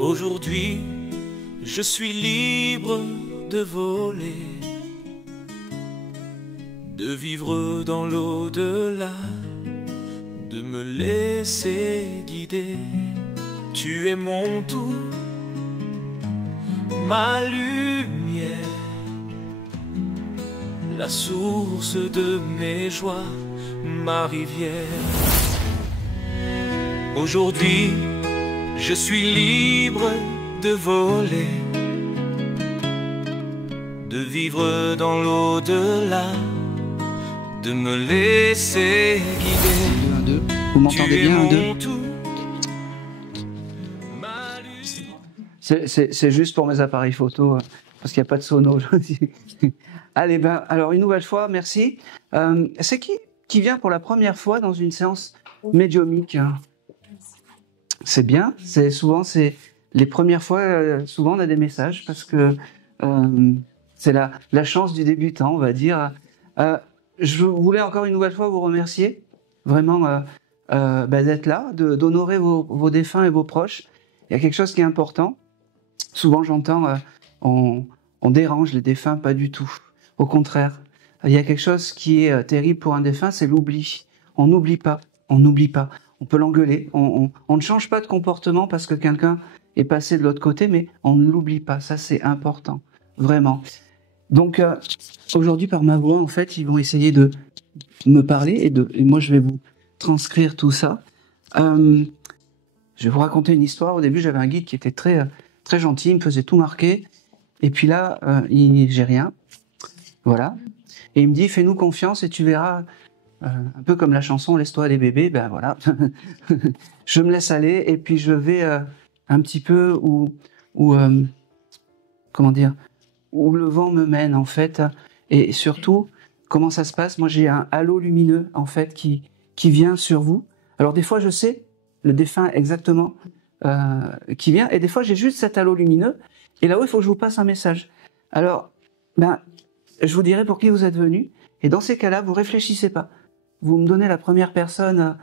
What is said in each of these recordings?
Aujourd'hui, je suis libre de voler, de vivre dans l'au-delà, de me laisser guider. Tu es mon tout, ma lumière, la source de mes joies, ma rivière. Aujourd'hui, je suis libre de voler, de vivre dans l'au-delà, de me laisser guider. 1, 2. Vous m'entendez bien? 1, 2. C'est juste pour mes appareils photo, parce qu'il n'y a pas de sono. Allez, ben, alors une nouvelle fois, merci. C'est qui vient pour la première fois dans une séance médiumique? C'est bien. Souvent, c'est les premières fois. Souvent, on a des messages parce que c'est la chance du débutant, on va dire. Je voulais encore une nouvelle fois vous remercier, vraiment d'être là, d'honorer vos défunts et vos proches. Il y a quelque chose qui est important. Souvent, j'entends on dérange les défunts, pas du tout. Au contraire, il y a quelque chose qui est terrible pour un défunt, c'est l'oubli. On n'oublie pas, on n'oublie pas. On peut l'engueuler, on ne change pas de comportement parce que quelqu'un est passé de l'autre côté, mais on ne l'oublie pas, ça c'est important, vraiment. Donc aujourd'hui, par ma voix, en fait, ils vont essayer de me parler et moi je vais vous transcrire tout ça. Je vais vous raconter une histoire. Au début, j'avais un guide qui était très gentil, il me faisait tout marquer, et puis là, j'ai rien, voilà. Et il me dit, fais-nous confiance et tu verras... un peu comme la chanson « Laisse-toi aller bébé », ben voilà. Je me laisse aller et puis je vais un petit peu comment dire, où le vent me mène en fait. Et surtout, comment ça se passe? Moi j'ai un halo lumineux en fait qui vient sur vous. Alors des fois je sais le défunt exactement qui vient, et des fois j'ai juste cet halo lumineux et là-haut il faut que je vous passe un message. Alors ben, je vous dirai pour qui vous êtes venu, et dans ces cas-là vous réfléchissez pas. Vous me donnez la première personne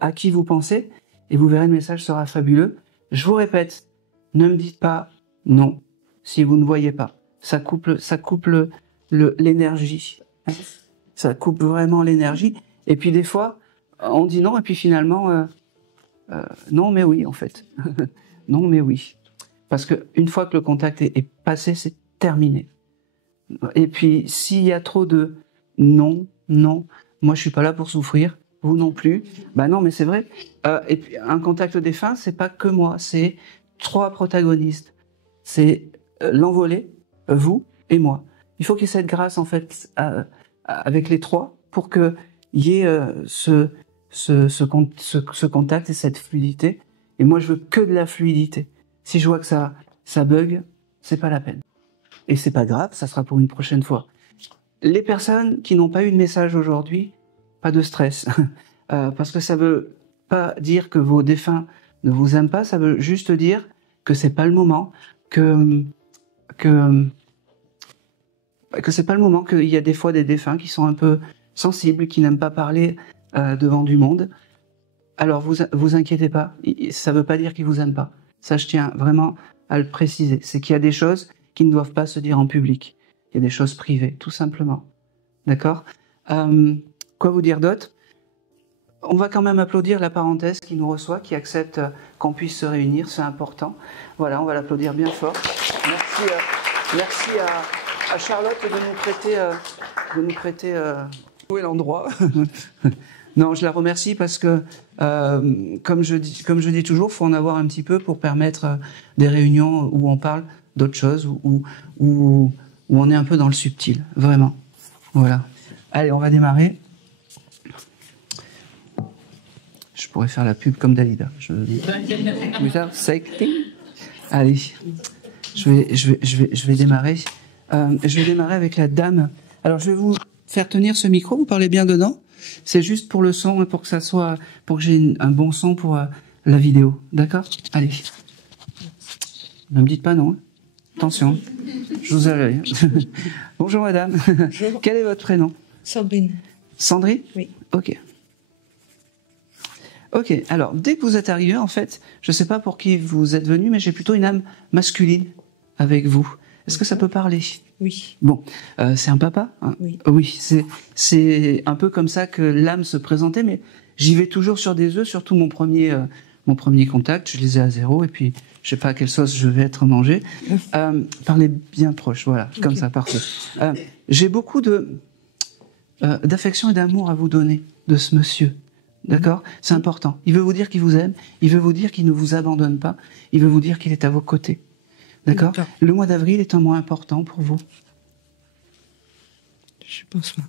à qui vous pensez, et vous verrez, le message sera fabuleux. Je vous répète, ne me dites pas non si vous ne voyez pas. Ça coupe l'énergie. Hein, ça coupe vraiment l'énergie. Et puis des fois, on dit non, et puis finalement, non mais oui en fait. Non mais oui. Parce qu'une fois que le contact est passé, c'est terminé. Et puis s'il y a trop de non, moi je suis pas là pour souffrir, vous non plus. Ben non, mais c'est vrai. Et puis un contact défunt, c'est pas que moi, c'est 3 protagonistes. C'est l'envolé, vous et moi. Il faut qu'il y ait cette grâce en fait avec les 3 pour que y ait ce contact et cette fluidité. Et moi je veux que de la fluidité. Si je vois que ça bug, c'est pas la peine. Et c'est pas grave, ça sera pour une prochaine fois. Les personnes qui n'ont pas eu de message aujourd'hui, pas de stress, parce que ça veut pas dire que vos défunts ne vous aiment pas, ça veut juste dire que c'est pas le moment, que c'est pas le moment, qu'il y a des fois des défunts qui sont un peu sensibles, qui n'aiment pas parler devant du monde. Alors vous inquiétez pas, ça veut pas dire qu'ils vous aiment pas. Ça, je tiens vraiment à le préciser. C'est qu'il y a des choses qui ne doivent pas se dire en public. Il y a des choses privées, tout simplement. D'accord? Quoi vous dire d'autre? On va quand même applaudir la parenthèse qui nous reçoit, qui accepte qu'on puisse se réunir, c'est important. Voilà, on va l'applaudir bien fort. Merci à Charlotte de nous prêter où est l'endroit. Non, je la remercie parce que, comme je dis toujours, il faut en avoir un petit peu pour permettre des réunions où on parle d'autres choses, où on est un peu dans le subtil, vraiment. Voilà. Allez, on va démarrer. Je pourrais faire la pub comme Dalida. Allez, je vais démarrer. Je vais démarrer avec la dame. Alors, je vais vous faire tenir ce micro. Vous parlez bien dedans. C'est juste pour le son et pour que j'ai un bon son pour la vidéo. D'accord? Allez. Ne me dites pas non. Hein. Attention. Je vous avais. Bonjour madame. Bonjour. Quel est votre prénom? Sandrine. Sandrine? Oui. Ok. Ok, alors dès que vous êtes arrivé, en fait, je ne sais pas pour qui vous êtes venu, mais j'ai plutôt une âme masculine avec vous. Est-ce que ça peut parler? Oui. Bon, c'est un papa, hein? Oui. Oui, c'est un peu comme ça que l'âme se présentait, mais j'y vais toujours sur des œufs, surtout mon premier contact, je les ai à 0, et puis je sais pas à quelle sauce je vais être mangé. Parlez bien proche, voilà, comme ça, parfait. J'ai beaucoup d'affection et d'amour à vous donner de ce monsieur. D'accord? C'est important. Il veut vous dire qu'il vous aime, il veut vous dire qu'il ne vous abandonne pas, il veut vous dire qu'il est à vos côtés. D'accord? Le mois d'avril est un mois important pour vous. Je pense pas.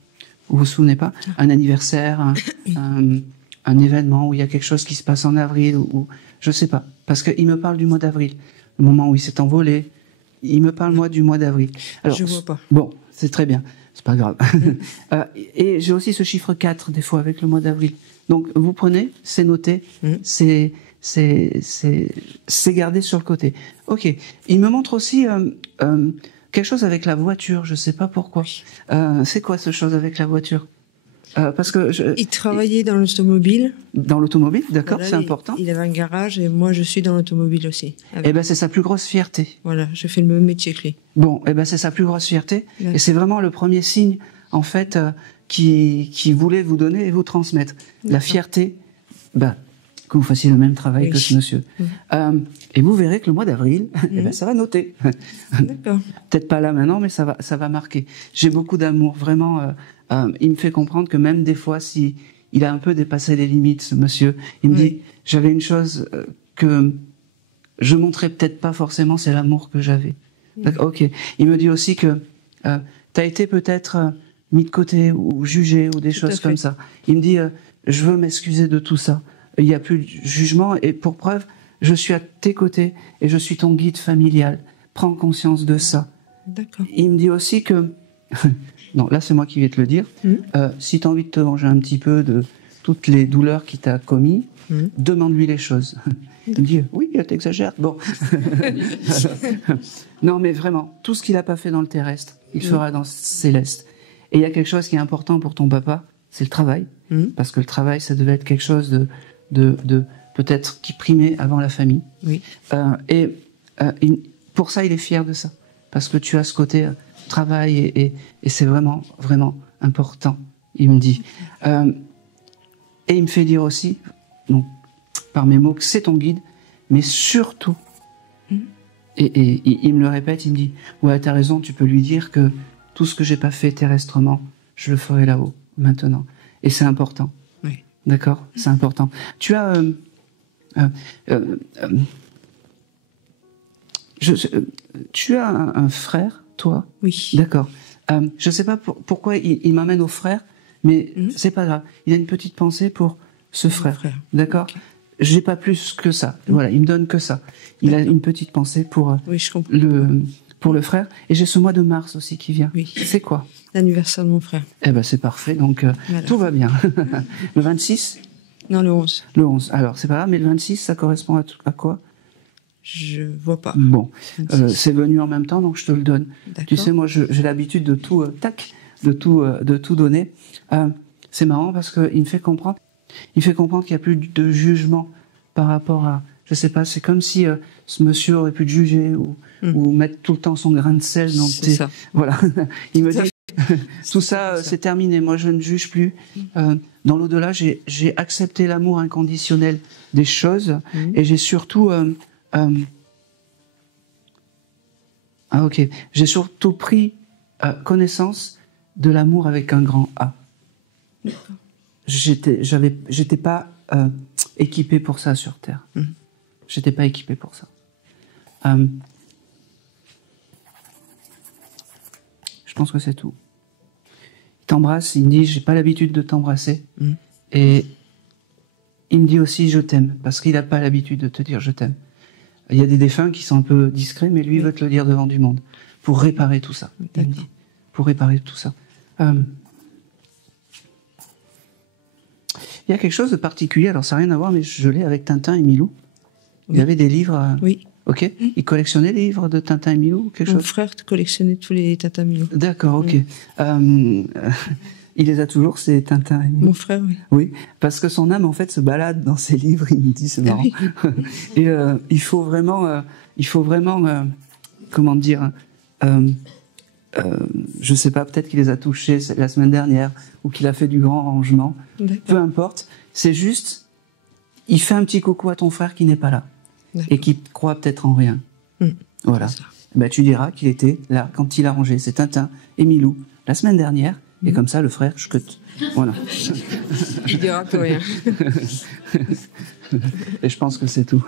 Vous vous souvenez pas? Un anniversaire, un événement où il y a quelque chose qui se passe en avril, ou je sais pas. Parce qu'il me parle du mois d'avril, le moment où il s'est envolé. Il me parle, moi, du mois d'avril. Alors, je vois pas. Bon, c'est très bien. C'est pas grave. Et j'ai aussi ce chiffre 4, des fois, avec le mois d'avril. Donc, vous prenez, c'est noté, c'est gardé sur le côté. Ok. Il me montre aussi quelque chose avec la voiture, je sais pas pourquoi. C'est quoi ce chose avec la voiture? Parce que il travaillait dans l'automobile. Dans l'automobile, d'accord, Voilà, c'est important. Il avait un garage et moi je suis dans l'automobile aussi. Eh ben c'est sa plus grosse fierté. Voilà, je fais le même métier que lui. Bon, eh ben c'est sa plus grosse fierté, et c'est vraiment le premier signe en fait qui voulait vous donner et vous transmettre la fierté. Que vous fassiez le même travail que ce monsieur. Et vous verrez que le mois d'avril, eh ben, ça va noter. D'accord. Peut-être pas là maintenant, mais ça va marquer. J'ai beaucoup d'amour, vraiment. Il me fait comprendre que même des fois, si il a un peu dépassé les limites, ce monsieur, il me dit, j'avais une chose que je montrais peut-être pas forcément, c'est l'amour que j'avais. Ok. Il me dit aussi que tu as été peut-être mis de côté ou jugé ou des choses comme ça. Il me dit, je veux m'excuser de tout ça. Il n'y a plus de jugement, et pour preuve, je suis à tes côtés et je suis ton guide familial. Prends conscience de ça. D'accord. Il me dit aussi que... non, là c'est moi qui vais te le dire. Si tu as envie de te venger un petit peu de toutes les douleurs qu'il t'a commis, demande-lui les choses. Il me dit, oui, t'exagères. Bon. Non, mais vraiment, tout ce qu'il n'a pas fait dans le terrestre, il fera dans le céleste. Et il y a quelque chose qui est important pour ton papa, c'est le travail. Parce que le travail, ça devait être quelque chose de peut-être qui primait avant la famille. Oui. Pour ça, il est fier de ça. Parce que tu as ce côté travail et c'est vraiment, vraiment important, il me dit. Et il me fait dire aussi, donc, par mes mots, que c'est ton guide, mais surtout, et il me le répète, il me dit, ouais, t'as raison, tu peux lui dire que tout ce que j'ai pas fait terrestrement, je le ferai là-haut, maintenant. Et c'est important. Oui. D'accord? C'est important. Tu as... tu as un frère, toi? Oui. D'accord. Je ne sais pas pourquoi il m'amène au frère, mais c'est pas grave. Il a une petite pensée pour ce frère. D'accord? Okay. J'ai pas plus que ça. Voilà, il me donne que ça. Il a une petite pensée pour le frère. Et j'ai ce mois de mars aussi qui vient. Oui. C'est quoi? L'anniversaire de mon frère. Eh ben c'est parfait, donc tout va bien. Le 26? Non, le 11. Le 11. Alors c'est pas grave, mais le 26, ça correspond à quoi? Je vois pas. Bon, c'est venu en même temps, donc je te le donne. Tu sais, moi, j'ai l'habitude de tout, de tout donner. C'est marrant parce qu'il me fait comprendre. Il fait comprendre qu'il n'y a plus de jugement par rapport à. Je sais pas. C'est comme si ce monsieur aurait pu te juger ou mettre tout le temps son grain de sel dans tes. Ça. Voilà. Il me dit. Tout ça, c'est terminé. Moi, je ne juge plus. Dans l'au-delà, j'ai accepté l'amour inconditionnel des choses et j'ai surtout. J'ai surtout pris connaissance de l'amour avec un grand A. J'étais pas équipé pour ça sur Terre. J'étais pas équipé pour ça. Je pense que c'est tout. Il t'embrasse, il me dit, j'ai pas l'habitude de t'embrasser. Et il me dit aussi, je t'aime, parce qu'il n'a pas l'habitude de te dire je t'aime. Il y a des défunts qui sont un peu discrets, mais lui, il veut te le dire devant du monde. Pour réparer tout ça, il me dit. Pour réparer tout ça. Il y a quelque chose de particulier, alors ça n'a rien à voir, mais je l'ai avec Tintin et Milou. Il y avait des livres... Oui. Ok. Il collectionnait les livres de Tintin et Milou, quelque chose? Mon frère collectionnait tous les Tintin et Milou. D'accord, ok. Il les a toujours, c'est Tintin et Milou. Mon frère, oui. Oui, parce que son âme, en fait, se balade dans ses livres, il me dit, c'est marrant. Et il faut vraiment, comment dire, je sais pas, peut-être qu'il les a touchés la semaine dernière, ou qu'il a fait du grand rangement. Peu importe, c'est juste, il fait un petit coucou à ton frère qui n'est pas là, et qui croit peut-être en rien. Voilà. Ben, tu diras qu'il était là quand il a rangé. C'est Tintin et Milou la semaine dernière, et comme ça, le frère, voilà. Il dira que rien. Et je pense que c'est tout.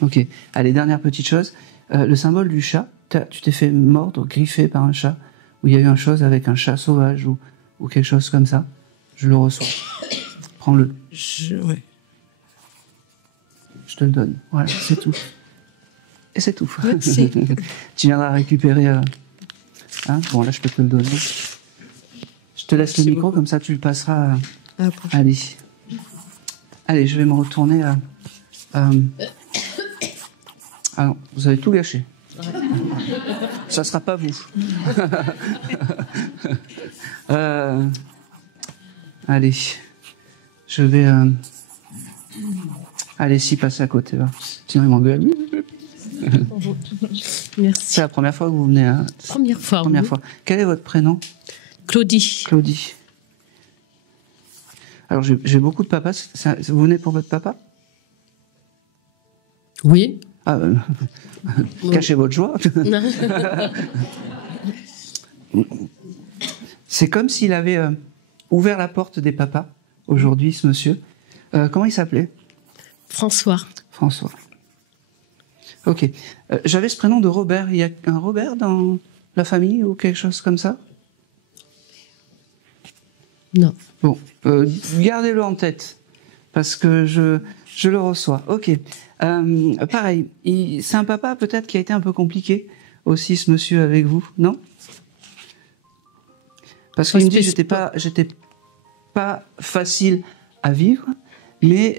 Ok. Allez, dernière petite chose. Le symbole du chat, tu t'es fait mordre, griffer par un chat, ou il y a eu une chose avec un chat sauvage, ou quelque chose comme ça. Je le reçois. Prends-le. Ouais. Je te le donne. Voilà, c'est tout. Et c'est tout. Merci. Tu viendras récupérer... Hein, bon, là, je peux te le donner. Je te laisse le micro, comme ça, tu le passeras... Allez. Allez, je vais me retourner... Ah non, vous avez tout gâché. Ça sera pas vous. Allez. Je vais... Allez, si, passez à côté. Là. Sinon, il m'engueule. Merci. C'est la première fois que vous venez. Hein. Première fois. Première Oui. fois. Quel est votre prénom? Claudie. Claudie. Alors, j'ai beaucoup de papas. Vous venez pour votre papa? Oui. Ah, cachez votre joie. C'est comme s'il avait ouvert la porte des papas aujourd'hui, ce monsieur. Comment il s'appelait? François. François. Ok. J'avais ce prénom de Robert. Il y a un Robert dans la famille ou quelque chose comme ça? Non. Bon, gardez-le en tête parce que je le reçois. Ok. Pareil, c'est un papa peut-être qui a été un peu compliqué aussi, ce monsieur avec vous, non? Parce qu'il me dit j'étais pas facile à vivre, mais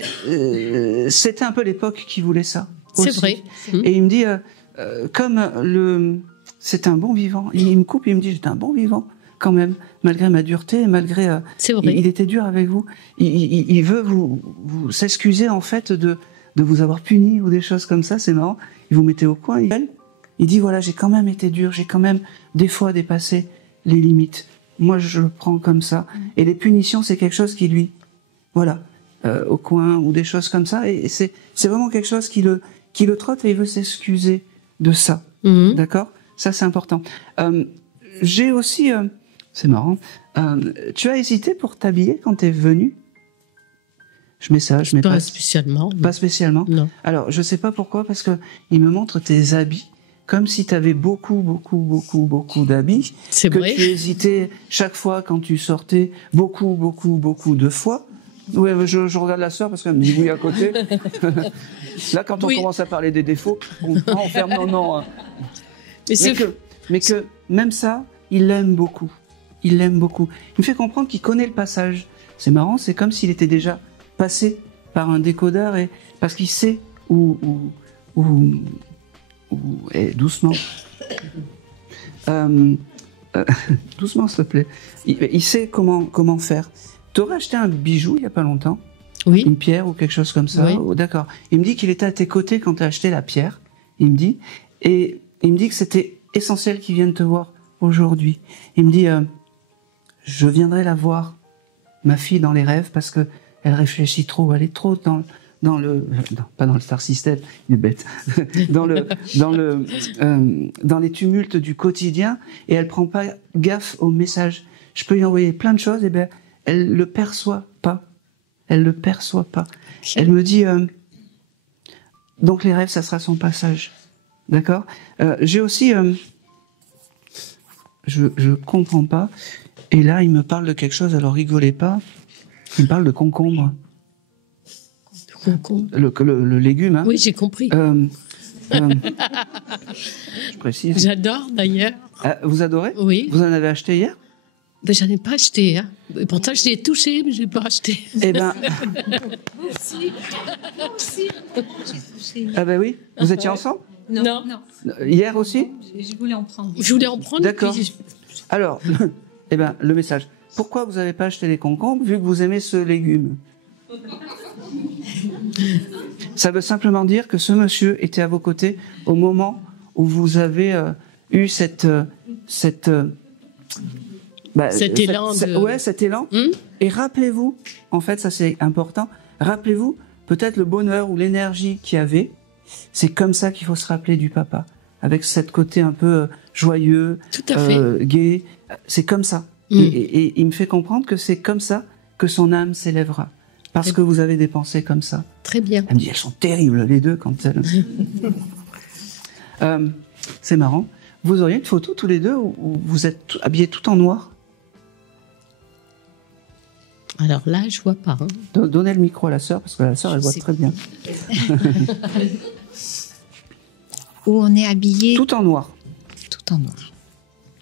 c'était un peu l'époque qui voulait ça. C'est aussi. vrai. Et il me dit c'est un bon vivant. Il me coupe, il me dit j'étais un bon vivant quand même, malgré ma dureté, malgré C'est vrai. il était dur avec vous. Il veut vous s'excuser en fait de vous avoir puni ou des choses comme ça. C'est marrant. Il vous mettait au coin. Il dit voilà, j'ai quand même été dur, j'ai quand même des fois dépassé les limites. Moi, je le prends comme ça. Et les punitions, c'est quelque chose qui lui, voilà, au coin ou des choses comme ça. Et c'est vraiment quelque chose qui le trotte et il veut s'excuser de ça. D'accord? Ça, c'est important. J'ai aussi, c'est marrant, tu as hésité pour t'habiller quand tu es venu? Je mets ça, je mets Pas spécialement. Pas spécialement? Non. Alors, je sais pas pourquoi, parce que il me montre tes habits, comme si tu avais beaucoup d'habits. C'est que vrai. tu hésitais chaque fois quand tu sortais, beaucoup de fois. Ouais, je regarde la sœur parce qu'elle me dit oui à côté. Là, quand on commence à parler des défauts, on ferme non. Hein. Mais que même ça, il l'aime beaucoup. Il l'aime beaucoup. Il me fait comprendre qu'il connaît le passage. C'est marrant, c'est comme s'il était déjà passé par un décodeur et parce qu'il sait où doucement. Doucement, s'il te plaît. Il sait comment faire. T'aurais acheté un bijou il y a pas longtemps? Oui. Une pierre ou quelque chose comme ça? Oui. Oh, d'accord. Il me dit qu'il était à tes côtés quand tu as acheté la pierre. Il me dit. Et il me dit que c'était essentiel qu'il vienne te voir aujourd'hui. Il me dit, je viendrai la voir, ma fille, dans les rêves, parce que elle réfléchit trop, elle est trop pas dans le Star System, il est bête, dans les tumultes du quotidien, et elle prend pas gaffe aux messages. Je peux lui envoyer plein de choses, et ben elle le perçoit pas. Elle le perçoit pas. Elle me dit, donc les rêves, ça sera son passage. D'accord? J'ai aussi, je comprends pas. Et là, il me parle de quelque chose. Alors rigolez pas. Il me parle de concombre. Concombre. Le légume. Hein. Oui, j'ai compris. Je précise. J'adore d'ailleurs. Vous adorez? Oui. Vous en avez acheté hier? Ben, j'en ai pas acheté. Hein. Et pourtant, je l'ai touché, mais je l'ai pas acheté. Eh ben. Aussi. Ah ben oui. Vous étiez ensemble? Non. Hier aussi? Je voulais en prendre. Je voulais en prendre. D'accord. Puis Alors, eh ben, le message. Pourquoi vous n'avez pas acheté les concombres vu que vous aimez ce légume? Ça veut simplement dire que ce monsieur était à vos côtés au moment où vous avez eu cet élan. Ouais, cet élan. Et rappelez-vous, en fait, ça c'est important, rappelez-vous peut-être le bonheur ou l'énergie qu'il y avait. C'est comme ça qu'il faut se rappeler du papa, avec cette côté un peu joyeux, Tout à fait. gai. C'est comme ça. Et il me fait comprendre que c'est comme ça que son âme s'élèvera. Parce que vous avez des pensées comme ça. Très bien. Elle me dit, elles sont terribles, les deux, quand elles... c'est marrant. Vous auriez une photo tous les deux où vous êtes habillés tout en noir? Alors là, je vois pas. Hein. Donnez le micro à la sœur, parce que la sœur, elle voit très bien. Où on est habillé Tout en noir. tout en noir.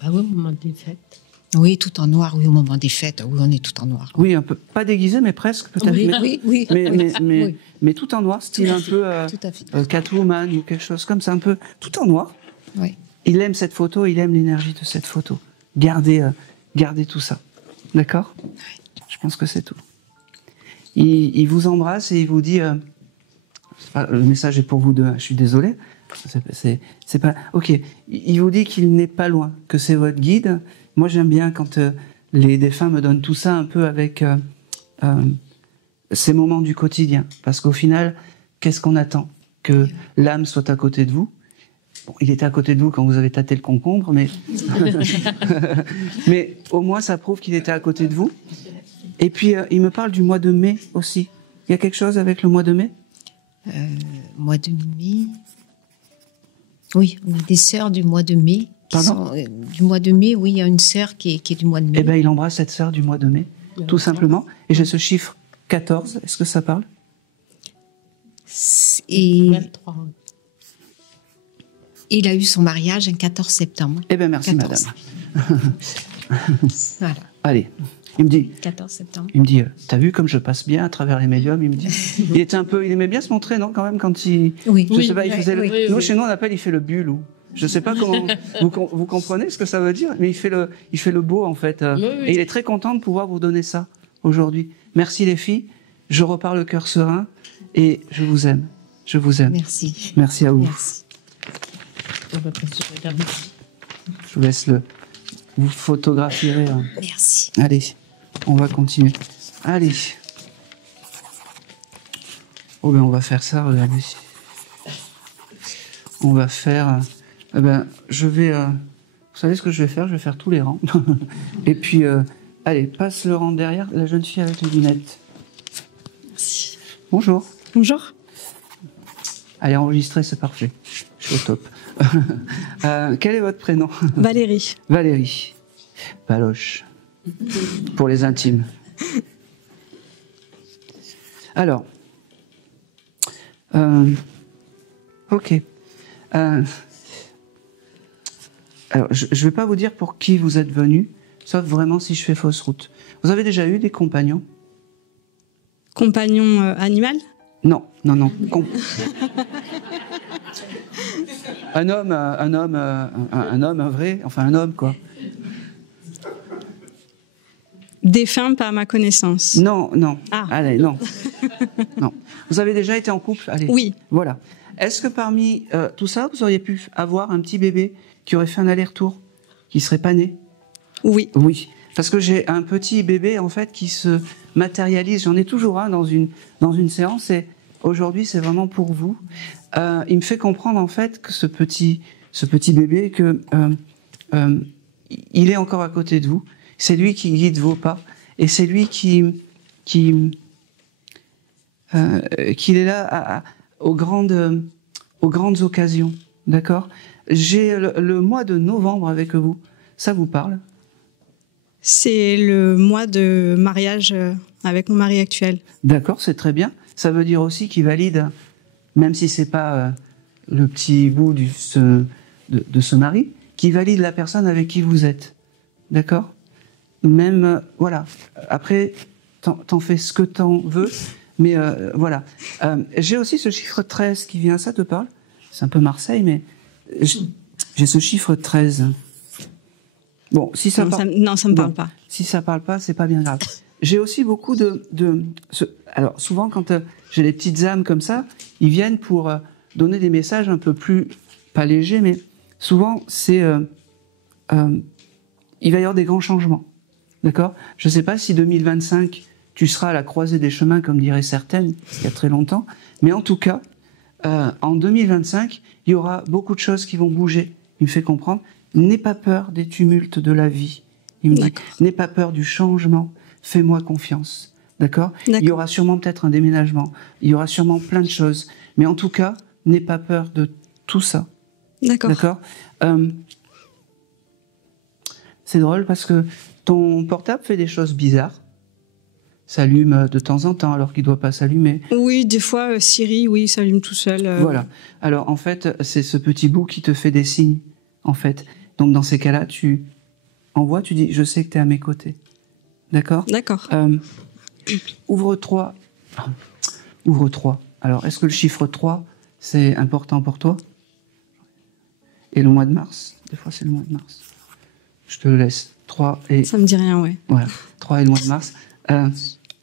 Ah oui, au moment des fêtes. Oui, tout en noir, oui, au moment des fêtes, oui, on est tout en noir. Oui, un peu, pas déguisé, mais presque, peut-être. Oui, mais, oui, oui. mais tout en noir, style un peu Tout à fait. Catwoman ou quelque chose comme ça, un peu tout en noir. Oui. Il aime cette photo, il aime l'énergie de cette photo. Gardez tout ça. D'accord? Je pense que c'est tout. Il vous embrasse et il vous dit... le message est pour vous deux, hein, je suis désolé. C'est pas... Ok, il vous dit qu'il n'est pas loin, que c'est votre guide. Moi, j'aime bien quand les défunts me donnent tout ça un peu avec ces moments du quotidien. Parce qu'au final, qu'est-ce qu'on attend? Que l'âme soit à côté de vous. Bon, il était à côté de vous quand vous avez tâté le concombre, mais... mais au moins, ça prouve qu'il était à côté de vous. Et puis, il me parle du mois de mai aussi. Il y a quelque chose avec le mois de mai? Mois de mai. Oui, on a des sœurs du mois de mai. Pardon? Du mois de mai, oui, il y a une sœur qui est du mois de mai. Eh bien, il embrasse cette sœur du mois de mai, tout simplement. Et j'ai ce chiffre 14. Est-ce que ça parle? Et 23. il a eu son mariage un 14 septembre. Eh bien, merci, 14. madame. Voilà, Allez, il me dit... 14 septembre. Il me dit, t'as vu comme je passe bien à travers les médiums? Il me dit, il aimait bien se montrer, non, quand même, quand il... Oui. Je sais pas, il Oui, faisait oui, le... oui, Nous, oui. chez nous, on appelle, il fait le bulou. Je sais pas comment... vous comprenez ce que ça veut dire? Mais il fait le beau, en fait. Oui, oui. Et il est très content de pouvoir vous donner ça, aujourd'hui. Merci, les filles. Je repars le cœur serein. Et je vous aime. Je vous aime. Merci. Merci à vous. Merci. On va passer à la musique. Je vous laisse vous photographierez. Merci. Allez, on va continuer. Allez. Oh ben on va faire ça, regardez. On va faire... je vais... vous savez ce que je vais faire? Je vais faire tous les rangs. Et puis, allez, passe le rang derrière, la jeune fille avec les lunettes. Merci. Bonjour. Bonjour. Allez, enregistrez, c'est parfait. Je suis au top. Quel est votre prénom? Valérie. Valérie. Baloche. Pour les intimes. Alors. Ok. Alors, je ne vais pas vous dire pour qui vous êtes venu, sauf vraiment si je fais fausse route. Vous avez déjà eu des compagnons? Compagnon animal? Non. Un homme, un vrai, enfin un homme, quoi. Défunt par ma connaissance. Non. Ah. Allez, non. Non. Vous avez déjà été en couple? Allez. Oui. Voilà. Est-ce que parmi tout ça, vous auriez pu avoir un petit bébé qui aurait fait un aller-retour, qui serait pas né? Oui. Oui. Parce que j'ai un petit bébé, en fait, qui se matérialise. J'en ai toujours un dans une séance et aujourd'hui, c'est vraiment pour vous. Il me fait comprendre, en fait, que ce petit bébé, que il est encore à côté de vous. C'est lui qui guide vos pas. Et c'est lui qu'il est là aux grandes occasions. D'accord? J'ai le mois de novembre avec vous. Ça vous parle? C'est le mois de mariage avec mon mari actuel. D'accord, c'est très bien. Ça veut dire aussi qu'il valide, même si c'est pas le petit bout de ce mari, qu'il valide la personne avec qui vous êtes. D'accord? Même, voilà. Après, t'en fais ce que t'en veux, mais voilà. J'ai aussi ce chiffre 13 qui vient, ça te parle? C'est un peu Marseille, mais j'ai ce chiffre 13. Bon, si ça Non, parle... non, ça me parle Bon, pas. Si ça parle pas, c'est pas bien grave. J'ai aussi beaucoup alors souvent quand j'ai des petites âmes comme ça, ils viennent pour donner des messages un peu plus, pas légers, mais souvent c'est, il va y avoir des grands changements, d'accord? Je ne sais pas si 2025 tu seras à la croisée des chemins comme diraient certaines, il y a très longtemps, mais en tout cas, en 2025, il y aura beaucoup de choses qui vont bouger. Il me fait comprendre, n'aie pas peur des tumultes de la vie. Il me dit, n'aie pas peur du changement, fais-moi confiance. D'accord ? Il y aura sûrement peut-être un déménagement, il y aura sûrement plein de choses. Mais en tout cas, n'aie pas peur de tout ça. D'accord ? C'est drôle parce que ton portable fait des choses bizarres. S'allume de temps en temps alors qu'il ne doit pas s'allumer. Oui, des fois, Siri, oui, s'allume tout seul. Voilà. Alors, en fait, c'est ce petit bout qui te fait des signes, en fait. Donc, dans ces cas-là, tu envoies, tu dis, je sais que tu es à mes côtés. D'accord ? D'accord. Ouvre 3. Ouvre 3. Alors, est-ce que le chiffre 3, c'est important pour toi ? Et le mois de mars ? Des fois, c'est le mois de mars. Je te le laisse. 3 et... Ça me dit rien, ouais. Voilà. 3 et le mois de mars.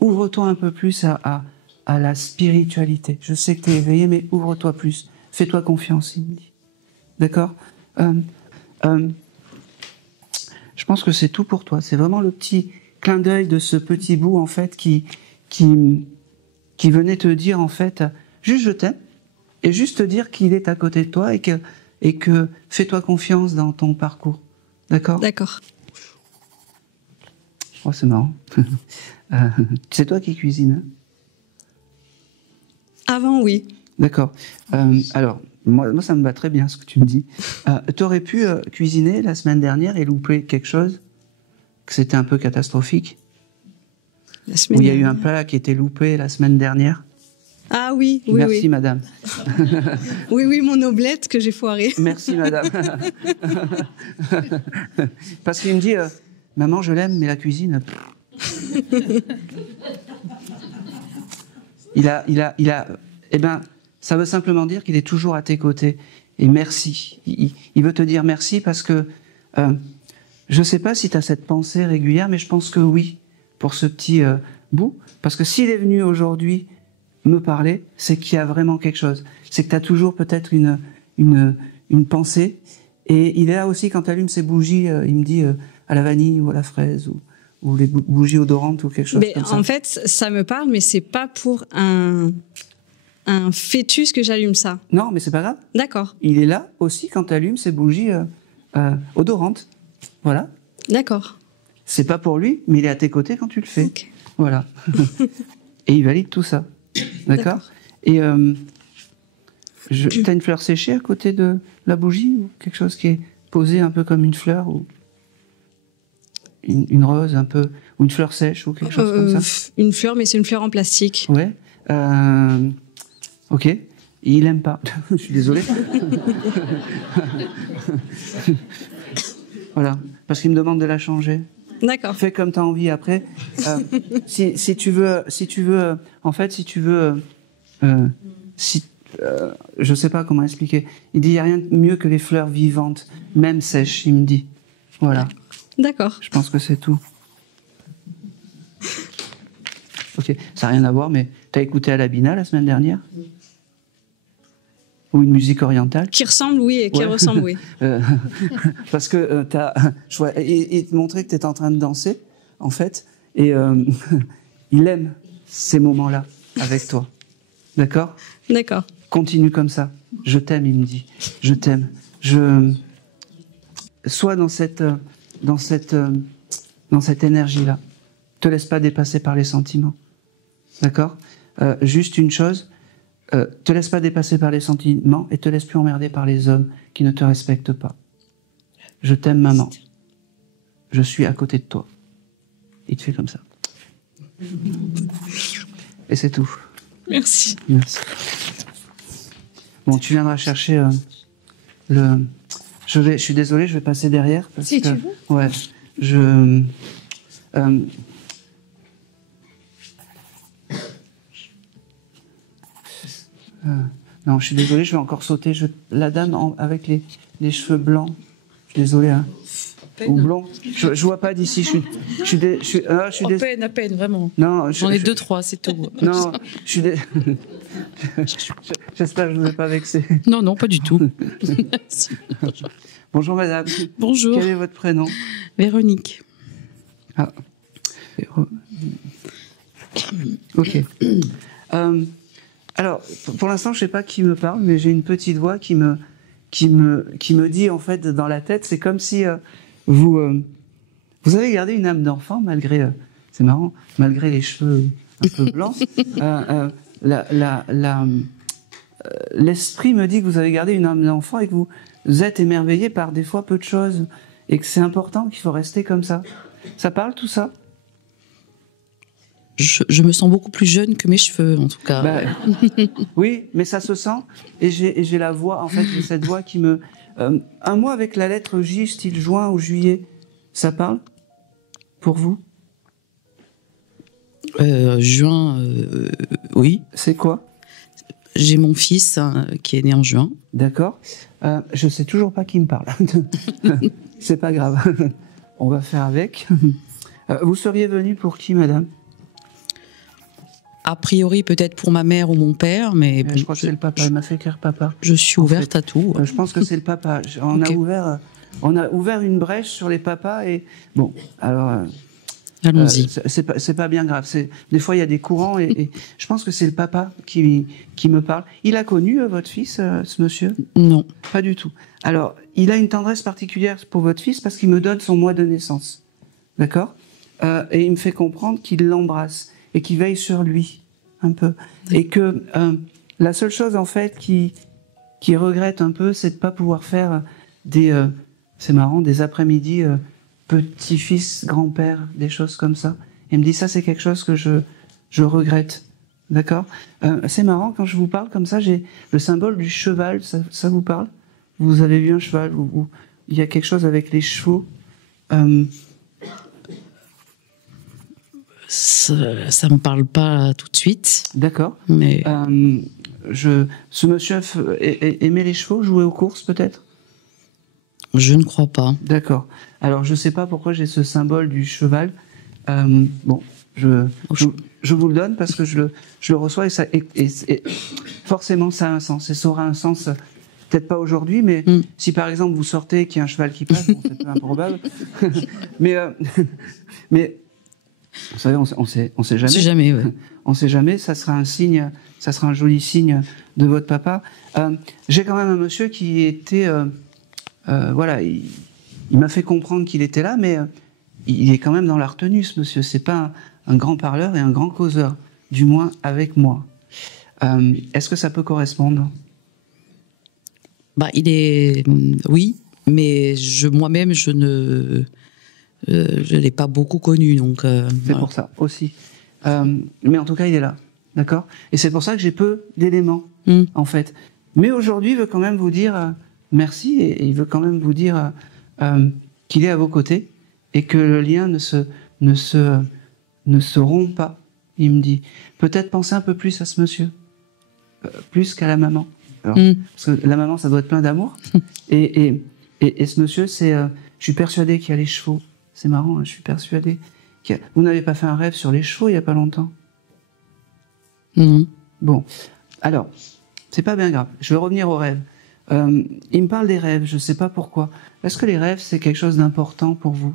Ouvre-toi un peu plus à la spiritualité. Je sais que tu es éveillé, mais ouvre-toi plus. Fais-toi confiance, il me dit. D'accord ? Je pense que c'est tout pour toi. C'est vraiment le petit clin d'œil de ce petit bout, en fait, qui venait te dire, en fait, juste je t'aime, et juste te dire qu'il est à côté de toi et que fais-toi confiance dans ton parcours. D'accord ? D'accord. Oh, c'est marrant. C'est toi qui cuisines, hein ? Avant, oui. D'accord. Alors, moi, ça me va très bien ce que tu me dis. Tu aurais pu cuisiner la semaine dernière et louper quelque chose, que c'était un peu catastrophique, La semaine où il y a eu dernière. un plat qui était loupé la semaine dernière. Ah oui, oui, Merci, oui. madame. Oui, oui, mon omelette que j'ai foirée. Merci, madame. Parce qu'il me dit, maman, je l'aime, mais la cuisine... Il a, eh ben, ça veut simplement dire qu'il est toujours à tes côtés. Et merci. Il veut te dire merci parce que je ne sais pas si tu as cette pensée régulière, mais je pense que oui, pour ce petit bout. Parce que s'il est venu aujourd'hui me parler, c'est qu'il y a vraiment quelque chose. C'est que tu as toujours peut-être une pensée. Et il est là aussi quand tu allumes ces bougies, il me dit à la vanille ou à la fraise ou les bougies odorantes ou quelque chose Mais comme ça. en fait, ça me parle, mais c'est pas pour un fœtus que j'allume ça. Non, mais c'est pas grave. D'accord. Il est là aussi quand tu allumes ces bougies odorantes. Voilà. D'accord. C'est pas pour lui, mais il est à tes côtés quand tu le fais. Ok. Voilà. Et il valide tout ça. D'accord ? Et t'as une fleur séchée à côté de la bougie ou quelque chose qui est posé un peu comme une fleur ou une rose un peu ou une fleur sèche ou quelque chose comme ça. Une fleur, mais c'est une fleur en plastique. Ouais. Ok. Et il aime pas. Je suis désolé. Voilà. Parce qu'il me demande de la changer. D'accord. Fais comme tu as envie après. Si tu veux, en fait, si tu veux, je sais pas comment expliquer. Il dit, il n'y a rien de mieux que les fleurs vivantes, même sèches, il me dit. Voilà. D'accord. Je pense que c'est tout. Ok, ça n'a rien à voir, mais t'as écouté Alabina la semaine dernière ? Ou une musique orientale ? Qui ressemble, oui, et qui Ouais. ressemble, oui. Parce que il te montrait que tu étais en train de danser, en fait, et il aime ces moments-là avec toi. D'accord ? D'accord. Continue comme ça. Je t'aime, il me dit. Je t'aime. Sois dans cette énergie-là. Te laisse pas dépasser par les sentiments. D'accord ? Juste une chose, te laisse pas dépasser par les sentiments et te laisse plus emmerder par les hommes qui ne te respectent pas. Je t'aime, maman. Je suis à côté de toi. Il te fait comme ça. Et c'est tout. Merci. Merci. Bon, tu viendras chercher le... Je suis désolé, je vais passer derrière. Parce Si que, tu veux. Ouais. Non, je suis désolé, je vais encore sauter. La dame avec les cheveux blancs. Je suis désolé, hein. peine. ou blond. Je vois pas d'ici. À peine, vraiment. Non, J'en ai 2-3, c'est tout. Non, J'espère que je ne vous ai pas vexé. Non, non, pas du tout. Bonjour madame. Bonjour. Quel est votre prénom? Véronique. Ah. Ok. Alors, pour l'instant, je ne sais pas qui me parle, mais j'ai une petite voix qui me dit, en fait, dans la tête, c'est comme si vous avez gardé une âme d'enfant, malgré, c'est marrant, malgré les cheveux un peu blancs. L'esprit me dit que vous avez gardé une âme d'enfant et que vous êtes émerveillé par des fois peu de choses, et que c'est important, qu'il faut rester comme ça. Ça parle, tout ça? Je me sens beaucoup plus jeune que mes cheveux, en tout cas. Bah, oui, mais ça se sent. Et j'ai la voix, en fait, j'ai cette voix qui me... un mot avec la lettre J, style juin ou juillet, ça parle pour vous? Juin, oui. C'est quoi? J'ai mon fils qui est né en juin. D'accord. Je sais toujours pas qui me parle. C'est pas grave. On va faire avec. Vous seriez venue pour qui, madame? A priori, peut-être pour ma mère ou mon père, mais bon, je crois que c'est le papa. Il m'a fait écrire papa. Je suis ouverte à tout. Je pense que c'est le papa. On a ouvert une brèche sur les papas et bon. Alors. Allons-y. C'est pas bien grave. Des fois il y a des courants et je pense que c'est le papa qui me parle. Il a connu votre fils, ce monsieur? Non. Pas du tout. Alors, il a une tendresse particulière pour votre fils parce qu'il me donne son mois de naissance. D'accord? Et il me fait comprendre qu'il l'embrasse et qu'il veille sur lui, un peu. Et que la seule chose, en fait, qui regrette un peu, c'est de ne pas pouvoir faire c'est marrant, des après-midi petit-fils, grand-père, des choses comme ça. Il me dit, ça, c'est quelque chose que je regrette. D'accord? C'est marrant, quand je vous parle comme ça, j'ai le symbole du cheval, ça vous parle? Vous avez vu un cheval où il y a quelque chose avec les chevaux? Ça me parle pas tout de suite. D'accord. Mais ce monsieur aimait les chevaux, jouait aux courses peut-être? Je ne crois pas. D'accord. Alors je sais pas pourquoi j'ai ce symbole du cheval. Bon, je vous le donne parce que je le reçois et forcément ça a un sens. Et ça aura un sens, peut-être pas aujourd'hui, mais si par exemple vous sortez et qu'il y a un cheval qui passe, bon, c'est peu improbable. mais vous savez, on sait jamais. On sait jamais, ouais. On sait jamais, ça sera un signe, ça sera un joli signe de votre papa. J'ai quand même un monsieur qui était... voilà, il m'a fait comprendre qu'il était là, mais il est quand même dans la retenue, ce monsieur. C'est pas un grand parleur et un grand causeur, du moins avec moi. Est-ce que ça peut correspondre? Bah, il est... Oui, mais moi-même, je l'ai pas beaucoup connu, donc... c'est voilà. pour ça, aussi. Mais en tout cas, il est là, d'accord? Et c'est pour ça que j'ai peu d'éléments, en fait. Mais aujourd'hui, il veut quand même vous dire merci, et il veut quand même vous dire qu'il est à vos côtés, et que le lien ne se rompt pas, il me dit. Peut-être penser un peu plus à ce monsieur, plus qu'à la maman. Alors, parce que la maman, ça doit être plein d'amour. et ce monsieur, je suis persuadé qu'il y a les chevaux. C'est marrant, hein, je suis persuadé. Vous n'avez pas fait un rêve sur les chevaux il n'y a pas longtemps? Non. Bon, alors, c'est pas bien grave. Je vais revenir aux rêves. Il me parle des rêves, je ne sais pas pourquoi. Est-ce que les rêves, c'est quelque chose d'important pour vous?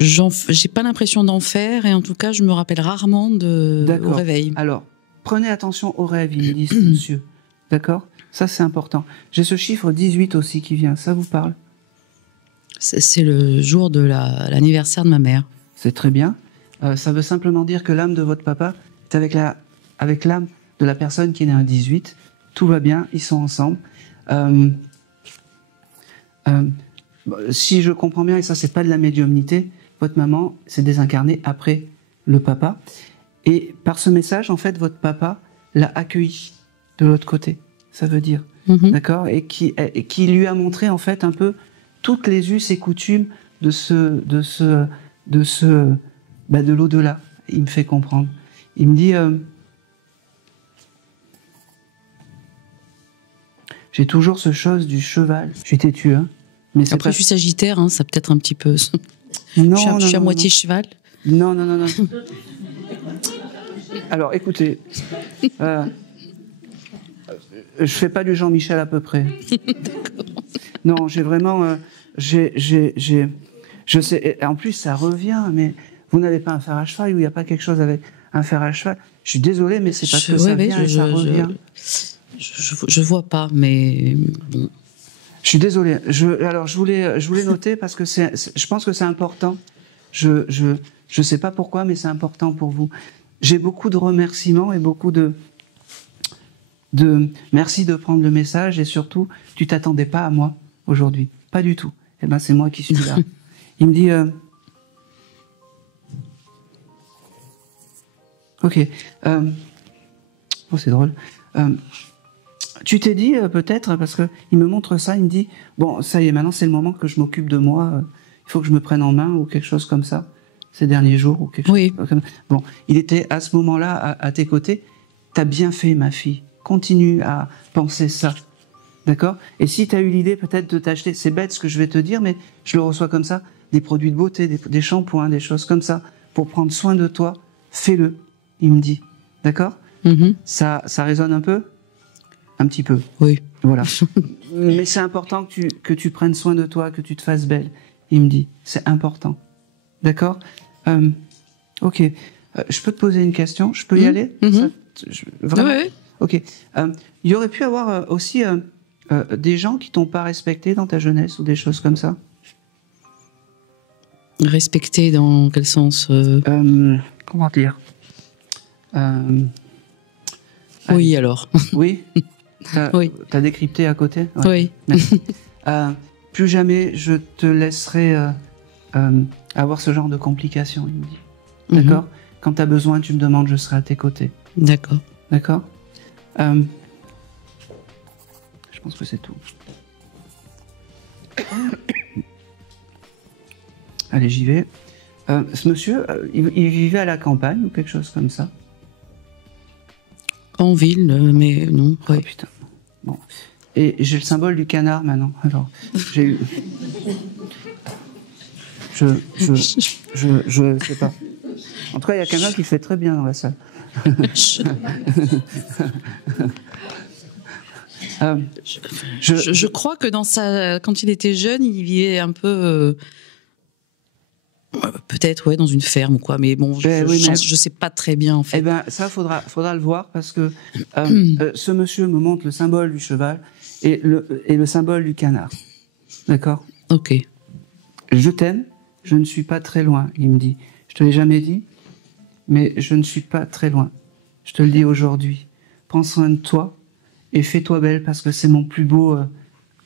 J'ai pas l'impression d'en faire, et en tout cas, je me rappelle rarement au réveil. Alors, prenez attention aux rêves, il me dit ce monsieur. D'accord? Ça, c'est important. J'ai ce chiffre 18 aussi qui vient. Ça vous parle? C'est le jour de l'anniversaire de ma mère. C'est très bien. Ça veut simplement dire que l'âme de votre papa est avec l'âme de la personne qui est née un 18. Tout va bien, ils sont ensemble. Si je comprends bien, et ça, c'est pas de la médiumnité, votre maman s'est désincarnée après le papa. Et par ce message, en fait, votre papa l'a accueilli de l'autre côté. Ça veut dire. D'accord? Et qui lui a montré, en fait, un peu toutes les us et coutumes de l'au-delà. Il me fait comprendre. Il me dit, j'ai toujours ce chose du cheval. Je suis têtu, hein. Mais c'est Après, pas- je suis Sagittaire, hein, ça peut-être un petit peu. Non, je suis à non, moitié cheval. Non, non, non, non. Alors, écoutez, je fais pas du Jean-Michel à peu près. Non, j'ai vraiment, je sais. Et en plus, ça revient. Mais vous n'avez pas un fer à cheval ou il n'y a pas quelque chose avec un fer à cheval. Je suis désolé, mais c'est parce que ça vient et ça revient. Je vois pas, mais bon. Je suis désolé. Alors, je voulais noter parce que je pense que c'est important. Je sais pas pourquoi, mais c'est important pour vous. J'ai beaucoup de remerciements et beaucoup de merci de prendre le message et surtout, tu t'attendais pas à moi aujourd'hui. Pas du tout. Eh ben, c'est moi qui suis là. Il me dit, ok. Oh, c'est drôle. Tu t'es dit peut-être, parce que il me montre ça, il me dit, bon, ça y est, maintenant c'est le moment que je m'occupe de moi, il faut que je me prenne en main ou quelque chose comme ça, ces derniers jours ou quelque chose comme ça. Bon, il était à ce moment-là à tes côtés, t'as bien fait ma fille, continue à penser ça, d'accord? Et si t'as eu l'idée peut-être de t'acheter, c'est bête ce que je vais te dire, mais je le reçois comme ça, des produits de beauté, des shampoings, des choses comme ça, pour prendre soin de toi, fais-le, il me dit, d'accord? Ça résonne un peu? Un petit peu. Oui. Voilà. Mais c'est important que tu prennes soin de toi, que tu te fasses belle. Il me dit, c'est important. D'accord? Ok. Je peux te poser une question? Je peux y aller? Vraiment? Oui. Ok. Il y aurait pu avoir aussi des gens qui t'ont pas respecté dans ta jeunesse ou des choses comme ça? Respecter dans quel sens? Comment dire? Oui, alors. Oui? Oui. T'as décrypté à côté? Ouais. Oui. Merci. Plus jamais je te laisserai avoir ce genre de complications, il me dit. D'accord? Quand tu as besoin, tu me demandes, je serai à tes côtés. D'accord. D'accord? Je pense que c'est tout. Allez, j'y vais. Ce monsieur, il vivait à la campagne ou quelque chose comme ça? En ville, mais non. Oh Oui. putain. Bon. Et j'ai le symbole du canard maintenant. Alors, j'ai eu. Je sais pas. En tout cas, il y a quelqu'un qui fait très bien dans la salle. Je crois que quand il était jeune, il vivait un peu. Peut-être, ouais, dans une ferme ou quoi, mais bon, je sais pas très bien en fait. Eh ben, ça, faudra le voir parce que ce monsieur me montre le symbole du cheval et le symbole du canard. D'accord? Ok. Je t'aime, je ne suis pas très loin, il me dit. Je te l'ai jamais dit, mais je ne suis pas très loin. Je te le dis aujourd'hui. Prends soin de toi et fais-toi belle parce que c'est mon plus beau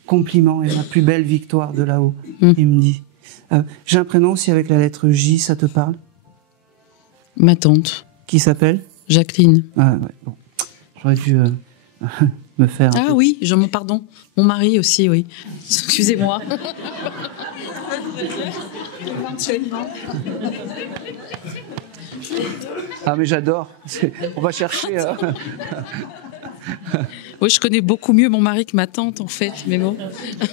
compliment et ma plus belle victoire de là-haut, il me dit. J'ai un prénom aussi avec la lettre J, ça te parle? Ma tante. Qui s'appelle? Jacqueline. Ah ouais, bon. J'aurais dû me faire... Ah oui, pardon. Mon mari aussi, oui. Excusez-moi. Ah mais j'adore. On va chercher... Oui, je connais beaucoup mieux mon mari que ma tante, en fait. Mais bon,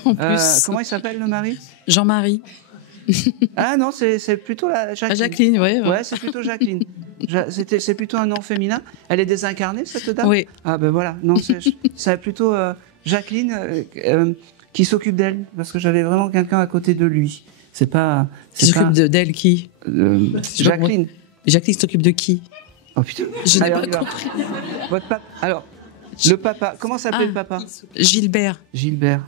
en plus. Comment il s'appelle, le mari? Jean-Marie. Ah non, c'est plutôt la Jacqueline. Jacqueline, oui. Ouais, c'est plutôt Jacqueline. C'est plutôt un nom féminin. Elle est désincarnée, cette dame? Oui. Ah ben voilà. Non, c'est plutôt Jacqueline qui s'occupe d'elle, parce que j'avais vraiment quelqu'un à côté de lui. C'est pas... Qui s'occupe d'elle, qui? Jacqueline. Jacqueline s'occupe de qui? Oh putain. Je n'ai Allez, pas compris. Votre papa... Alors, le papa... Comment s'appelait le papa? Gilbert. Gilbert.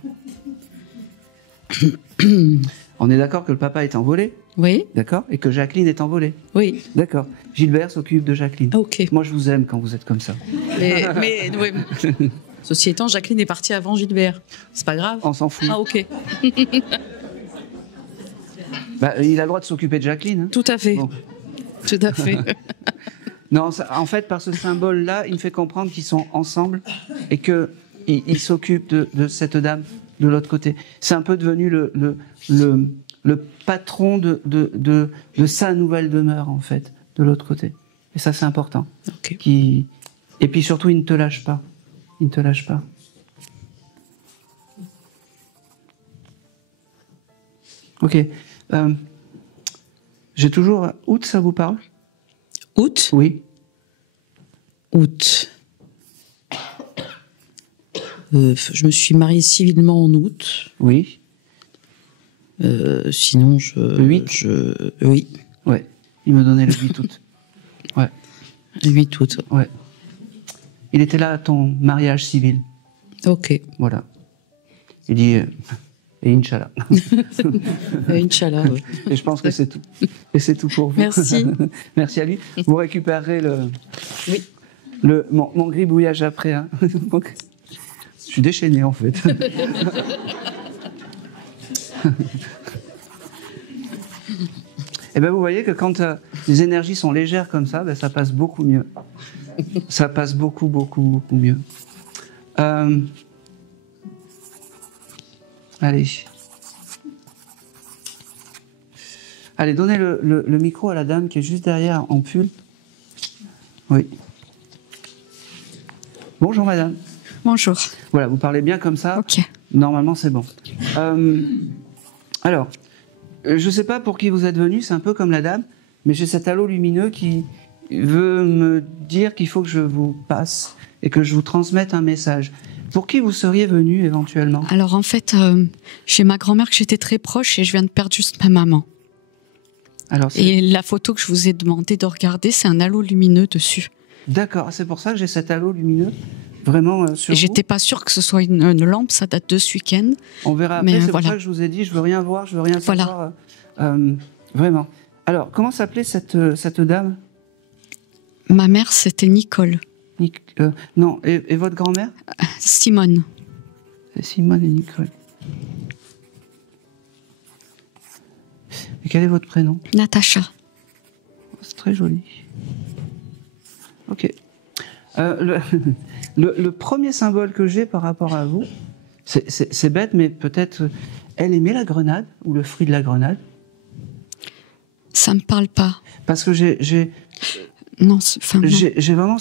On est d'accord que le papa est envolé? Oui. D'accord? Et que Jacqueline est envolée? Oui. D'accord. Gilbert s'occupe de Jacqueline. Ok. Moi, je vous aime quand vous êtes comme ça. Mais ouais. Ceci étant, Jacqueline est partie avant Gilbert. C'est pas grave. On s'en fout. Ah, ok. Bah, il a le droit de s'occuper de Jacqueline. Hein. Tout à fait. Bon. Tout à fait. Non, en fait, par ce symbole-là, il me fait comprendre qu'ils sont ensemble et qu'ils s'occupent de cette dame de l'autre côté. C'est un peu devenu le patron de sa nouvelle demeure, en fait, de l'autre côté. Et ça, c'est important. Ok. Et puis surtout, il ne te lâche pas. Il ne te lâche pas. Ok. J'ai toujours... Août, ça vous parle? Août? Oui. Août. Je me suis mariée civilement en août. Oui. Sinon, Le 8? Oui, Ouais. Il me donnait le 8 août. Ouais. le 8 août. Ouais. Il était là à ton mariage civil. Ok. Voilà. Il dit... et Inch'Allah. Inch'Allah, oui. Et je pense que c'est tout. Et c'est tout pour vous. Merci. Merci à lui. Vous récupérerez Oui. mon gribouillage après. Hein. Donc, je suis déchaîné en fait. Et bien vous voyez que quand les énergies sont légères comme ça, ben, ça passe beaucoup mieux. Ça passe beaucoup, beaucoup, beaucoup mieux. Allez. Allez, donnez le micro à la dame qui est juste derrière en pull. Oui. Bonjour madame. Bonjour. Voilà, vous parlez bien comme ça. Ok. Normalement, c'est bon. Alors, je ne sais pas pour qui vous êtes venu, c'est un peu comme la dame, mais j'ai cet halo lumineux qui veut me dire qu'il faut que je vous passe et que je vous transmette un message. Pour qui vous seriez venu éventuellement? Alors en fait, j'ai ma grand-mère que j'étais très proche et je viens de perdre juste ma maman. Alors, Et la photo que je vous ai demandé de regarder, c'est un halo lumineux dessus. D'accord, c'est pour ça que j'ai cet halo lumineux vraiment sur Et vous. j'étais pas sûre que ce soit une lampe, ça date de ce week-end. On verra après, Mais c'est voilà. pour ça que je vous ai dit, je veux rien voir, je veux rien Voilà. savoir. Vraiment. Alors, comment s'appelait cette dame? Ma mère, c'était Nicole. Non, et votre grand-mère? Simone. C'est Simone et Nicole. Et quel est votre prénom? Natacha. C'est très joli. Ok. Le premier symbole que j'ai par rapport à vous, c'est bête, mais peut-être elle aimait la grenade ou le fruit de la grenade. Ça me parle pas. Parce que j'ai Non, non. vraiment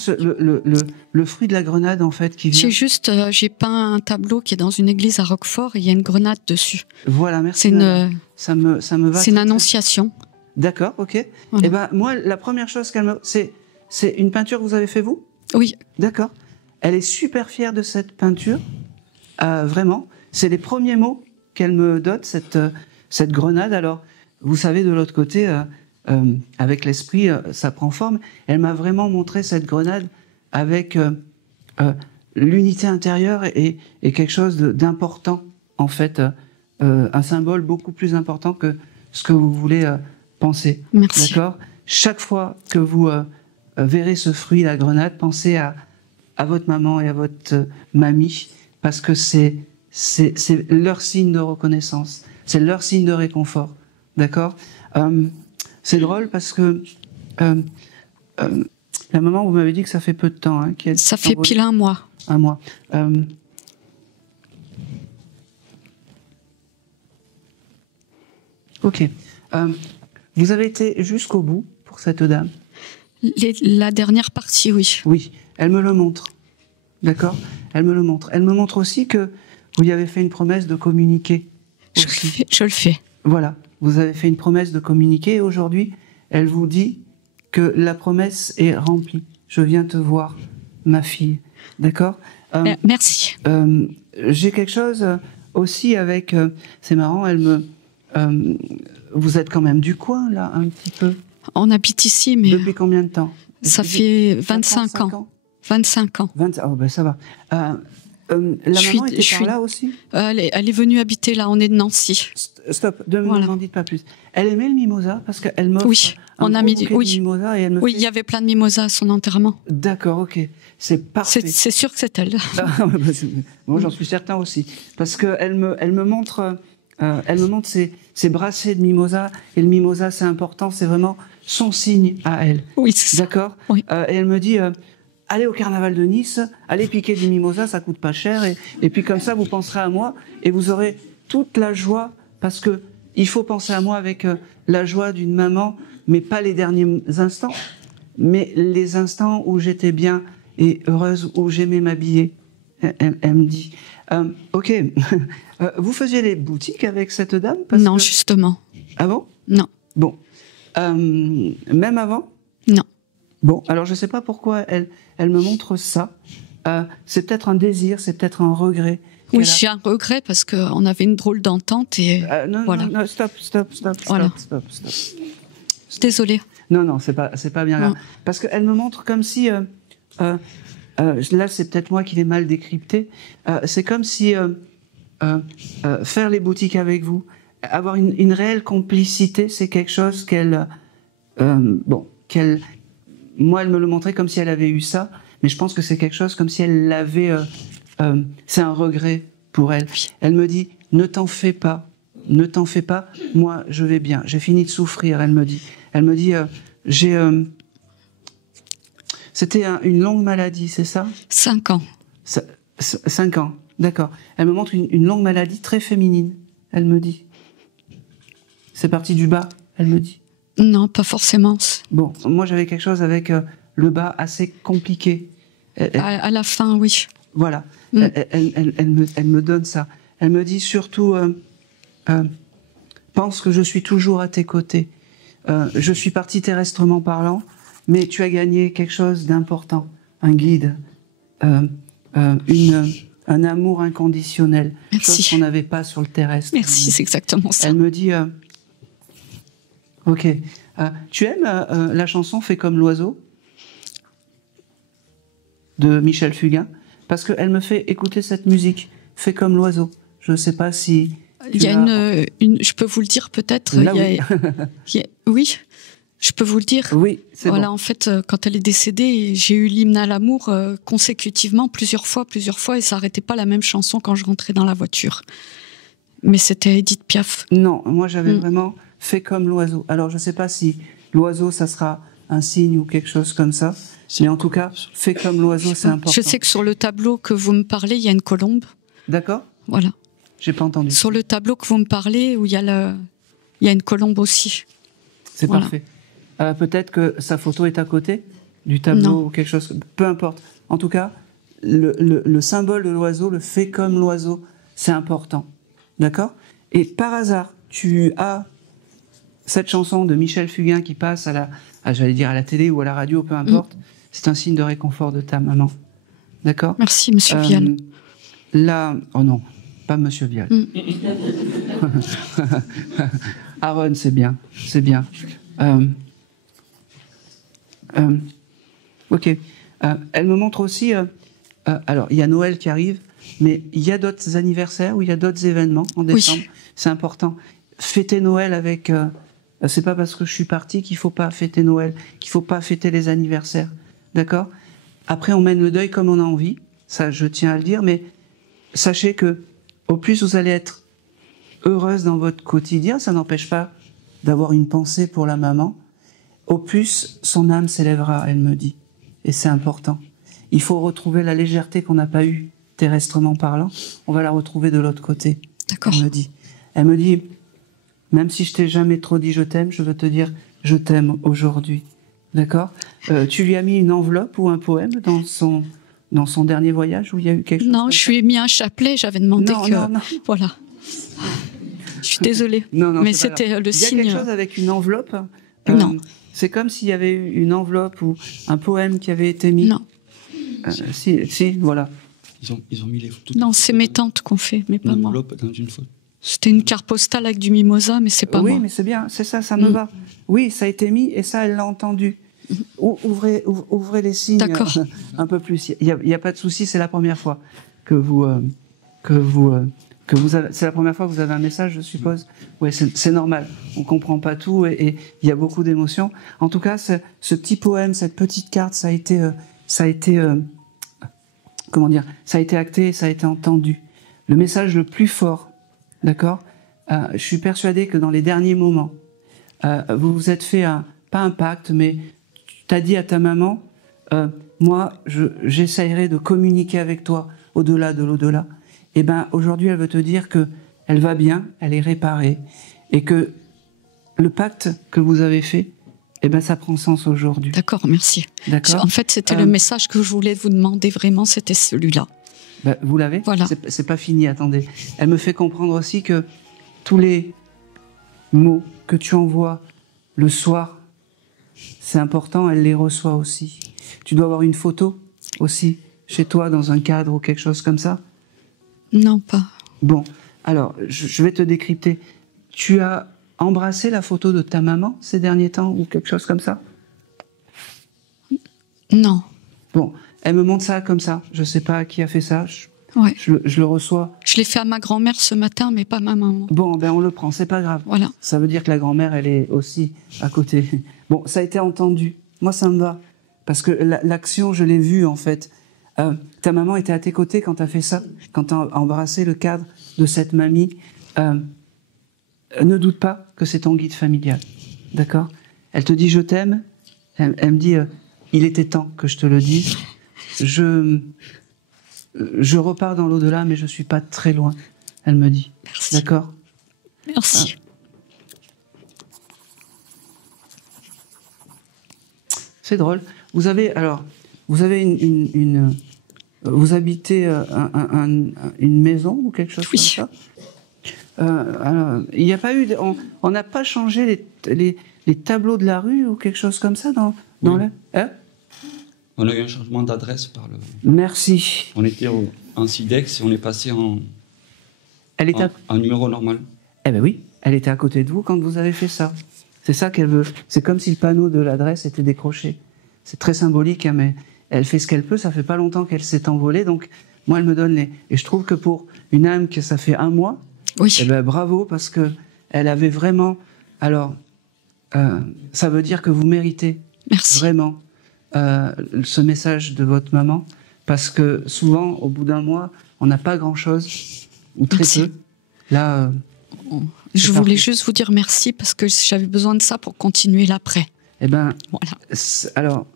le fruit de la grenade en fait qui vient. J'ai juste, j'ai peint un tableau qui est dans une église à Roquefort et il y a une grenade dessus. Voilà, merci. C'est une, ça me va. c'est une très, très- annonciation. D'accord, ok. Voilà. Et ben moi, la première chose qu'elle me, c'est une peinture que vous avez fait vous. Oui, D'accord. Elle est super fière de cette peinture. Vraiment. C'est les premiers mots qu'elle me donne, cette grenade. Alors, vous savez, de l'autre côté, avec l'esprit, ça prend forme. Elle m'a vraiment montré cette grenade avec l'unité intérieure et quelque chose d'important, en fait. Un symbole beaucoup plus important que ce que vous voulez penser. merci. D'accord. Chaque fois que vous verrez ce fruit, la grenade, pensez à votre maman et à votre mamie, parce que c'est leur signe de reconnaissance, c'est leur signe de réconfort. D'accord. C'est drôle parce que la maman, vous m'avez dit que ça fait peu de temps. Hein, Ça fait pile un mois. Un mois. Ok. Vous avez été jusqu'au bout pour cette dame? La dernière partie, oui. Oui, elle me le montre. D'accord. Elle me le montre. Elle me montre aussi que vous lui avez fait une promesse de communiquer. Aussi. Je le fais. Voilà, vous avez fait une promesse de communiquer et aujourd'hui, elle vous dit que la promesse est remplie. Je viens te voir, ma fille. D'accord. Merci. J'ai quelque chose aussi avec... c'est marrant, elle me... vous êtes quand même du coin, là, un petit peu. On habite ici, mais Depuis combien de temps? ça fait 25 ans. 25 ans. 20... Oh, ben ça va. La maman était par là aussi? Elle est venue habiter là, on est de Nancy. Stop, Voilà. n'en dites pas plus. Elle aimait le mimosa parce qu'elle m'offre Oui, un on a gros mis bouquet oui. de mimosa et elle me Oui, fait... il y avait plein de mimosas à son enterrement. D'accord, ok. C'est parfait. C'est sûr que c'est elle. Moi, j'en suis certain aussi. Parce qu'elle me montre ses bracelets de mimosa. Et le mimosa, c'est important. C'est vraiment son signe à elle. Oui, c'est ça. D'accord. Oui. Et elle me dit, allez au carnaval de Nice, allez piquer du mimosa, ça coûte pas cher. Et puis comme ça, vous penserez à moi et vous aurez toute la joie. Parce que il faut penser à moi avec la joie d'une maman, mais pas les derniers instants, mais les instants où j'étais bien et heureuse, où j'aimais m'habiller. Elle me dit, ok, vous faisiez les boutiques avec cette dame Non, justement. Ah bon? Non. Bon. Même avant? Non. Bon, alors je ne sais pas pourquoi elle me montre ça. C'est peut-être un désir, c'est peut-être un regret. Oui, j'ai un regret parce qu'on avait une drôle d'entente et non, voilà. non, stop. Voilà. Stop. Désolée. Non, c'est pas bien là. Parce qu'elle me montre comme si... là, c'est peut-être moi qui l'ai mal décrypté. C'est comme si faire les boutiques avec vous, avoir une réelle complicité, c'est quelque chose qu'elle... Moi, elle me le montrait comme si elle avait eu ça, mais je pense que c'est quelque chose comme si elle l'avait... c'est un regret pour elle. Elle me dit, ne t'en fais pas, moi je vais bien, j'ai fini de souffrir, elle me dit. Elle me dit, c'était une longue maladie, c'est ça? 5 ans. 5 ans, d'accord. Elle me montre une longue maladie très féminine, elle me dit. C'est parti du bas, elle me dit. Non, pas forcément. Bon, moi j'avais quelque chose avec le bas assez compliqué. À la fin, oui. Voilà, elle me donne ça. Elle me dit surtout, pense que je suis toujours à tes côtés. Je suis parti terrestrement parlant, mais tu as gagné quelque chose d'important, un guide, un amour inconditionnel, Merci. chose qu'on n'avait pas sur le terrestre. Merci, c'est exactement ça. Elle me dit, ok, tu aimes la chanson Fais comme l'oiseau de Michel Fugain? Parce qu'elle me fait écouter cette musique, Fais comme l'oiseau. Je ne sais pas si... Il y a je peux vous le dire peut-être. Oui, je peux vous le dire. Oui, c'est voilà, bon. En fait, quand elle est décédée, j'ai eu l'hymne à l'amour consécutivement plusieurs fois, et ça n'arrêtait pas la même chanson quand je rentrais dans la voiture. Mais c'était Edith Piaf. Non, moi j'avais vraiment Fais comme l'oiseau. Alors je ne sais pas si l'oiseau, ça sera un signe ou quelque chose comme ça. Mais en tout cas, Fais comme l'oiseau, c'est important. Je sais que sur le tableau que vous me parlez, il y a une colombe. D'accord. Voilà. J'ai pas entendu. Sur le tableau que vous me parlez, où il y a une colombe aussi. C'est voilà. Parfait. Peut-être que sa photo est à côté du tableau ou quelque chose. Peu importe. En tout cas, le symbole de l'oiseau, le Fais comme l'oiseau, c'est important. D'accord? Et par hasard, tu as cette chanson de Michel Fugain qui passe j'allais dire à la télé ou à la radio, peu importe. C'est un signe de réconfort de ta maman. D'accord? Merci, Monsieur Vial. Là, oh non, pas Monsieur Vial. Aaron, c'est bien, c'est bien. Ok. Elle me montre aussi. Alors, il y a Noël qui arrive, mais il y a d'autres anniversaires ou il y a d'autres événements en décembre. Oui. C'est important. Fêter Noël avec. C'est pas parce que je suis partie qu'il faut pas fêter Noël, qu'il faut pas fêter les anniversaires. D'accord? Après, on mène le deuil comme on a envie. Ça, je tiens à le dire, mais sachez que au plus vous allez être heureuse dans votre quotidien, ça n'empêche pas d'avoir une pensée pour la maman, au plus son âme s'élèvera, elle me dit. Et c'est important. Il faut retrouver la légèreté qu'on n'a pas eue, terrestrement parlant. On va la retrouver de l'autre côté. D'accord. Elle me dit, même si je t'ai jamais trop dit je t'aime, je veux te dire je t'aime aujourd'hui. D'accord? Tu lui as mis une enveloppe ou un poème dans son dernier voyage où il y a eu quelque chose? Non, je lui ai mis un chapelet, j'avais demandé Non. Voilà. Je suis désolée. Non, mais c'était le signe. Il y a quelque chose avec une enveloppe? Non. C'est comme s'il y avait eu une enveloppe ou un poème qui avait été mis. Non. Si, voilà. Ils ont mis les photos. Non, c'est mes tantes qu'on fait, mais pas moi. Enveloppe dans une photo. C'était une carte postale avec du mimosa, mais c'est pas moi. Oui, mais c'est bien, c'est ça, ça me va. Oui, ça a été mis et ça, elle l'a entendu. Ouvrez les signes. D'accord. Un peu plus. Il y a pas de souci, c'est la première fois que vous avez, c'est la première fois que vous avez un message, je suppose. Oui, c'est normal. On comprend pas tout et il y a beaucoup d'émotions. En tout cas, ce petit poème, cette petite carte, ça a été acté, ça a été entendu. Le message le plus fort, d'accord? Je suis persuadé que dans les derniers moments, vous vous êtes fait pas un pacte, mais tu as dit à ta maman, moi, j'essayerai de communiquer avec toi au-delà de l'au-delà. Et ben aujourd'hui, elle veut te dire que elle va bien, elle est réparée, et que le pacte que vous avez fait, eh ben ça prend sens aujourd'hui. D'accord, merci. D'accord. En fait, c'était le message que je voulais vous demander vraiment, c'était celui-là. Ben, vous l'avez? Voilà. C'est pas fini, attendez. Elle me fait comprendre aussi que tous les mots que tu envoies le soir, c'est important, elle les reçoit aussi. Tu dois avoir une photo aussi chez toi, dans un cadre ou quelque chose comme ça? Non, pas. Bon, alors, je vais te décrypter. Tu as embrassé la photo de ta maman ces derniers temps ou quelque chose comme ça? Non. Bon, elle me montre ça comme ça. Je sais pas qui a fait ça. Ouais. Je le reçois. Je l'ai fait à ma grand-mère ce matin, mais pas ma maman. Bon, ben on le prend, c'est pas grave. Voilà. Ça veut dire que la grand-mère, elle est aussi à côté. Bon, ça a été entendu. Moi, ça me va. Parce que l'action, je l'ai vue, en fait. Ta maman était à tes côtés quand tu as fait ça, quand tu as embrassé le cadre de cette mamie. Ne doute pas que c'est ton guide familial. D'accord? Elle te dit « je t'aime ». Elle me dit « il était temps que je te le dise ». Je repars dans l'au-delà, mais je suis pas très loin, elle me dit. Merci. D'accord? Merci. C'est drôle. Vous avez vous habitez une maison ou quelque chose Oui. comme ça? Alors, il n'y a pas eu, on n'a pas changé les tableaux de la rue ou quelque chose comme ça dans Oui. Hein? On a eu un changement d'adresse par le... Merci. On était en SIDEX et on est passé en numéro normal. Eh ben oui, elle était à côté de vous quand vous avez fait ça. C'est ça qu'elle veut. C'est comme si le panneau de l'adresse était décroché. C'est très symbolique, hein, mais elle fait ce qu'elle peut. Ça fait pas longtemps qu'elle s'est envolée, donc moi elle me donne les. Et je trouve que pour une âme que ça fait 1 mois, Oui. eh ben bravo, parce que elle avait vraiment. Alors, ça veut dire que vous méritez Merci. vraiment ce message de votre maman, parce que souvent, au bout d'1 mois, on n'a pas grand-chose ou très Merci. peu. Là. Je C'est voulais parti. juste vous dire merci parce que j'avais besoin de ça pour continuer l'après. Eh ben, Voilà. alors,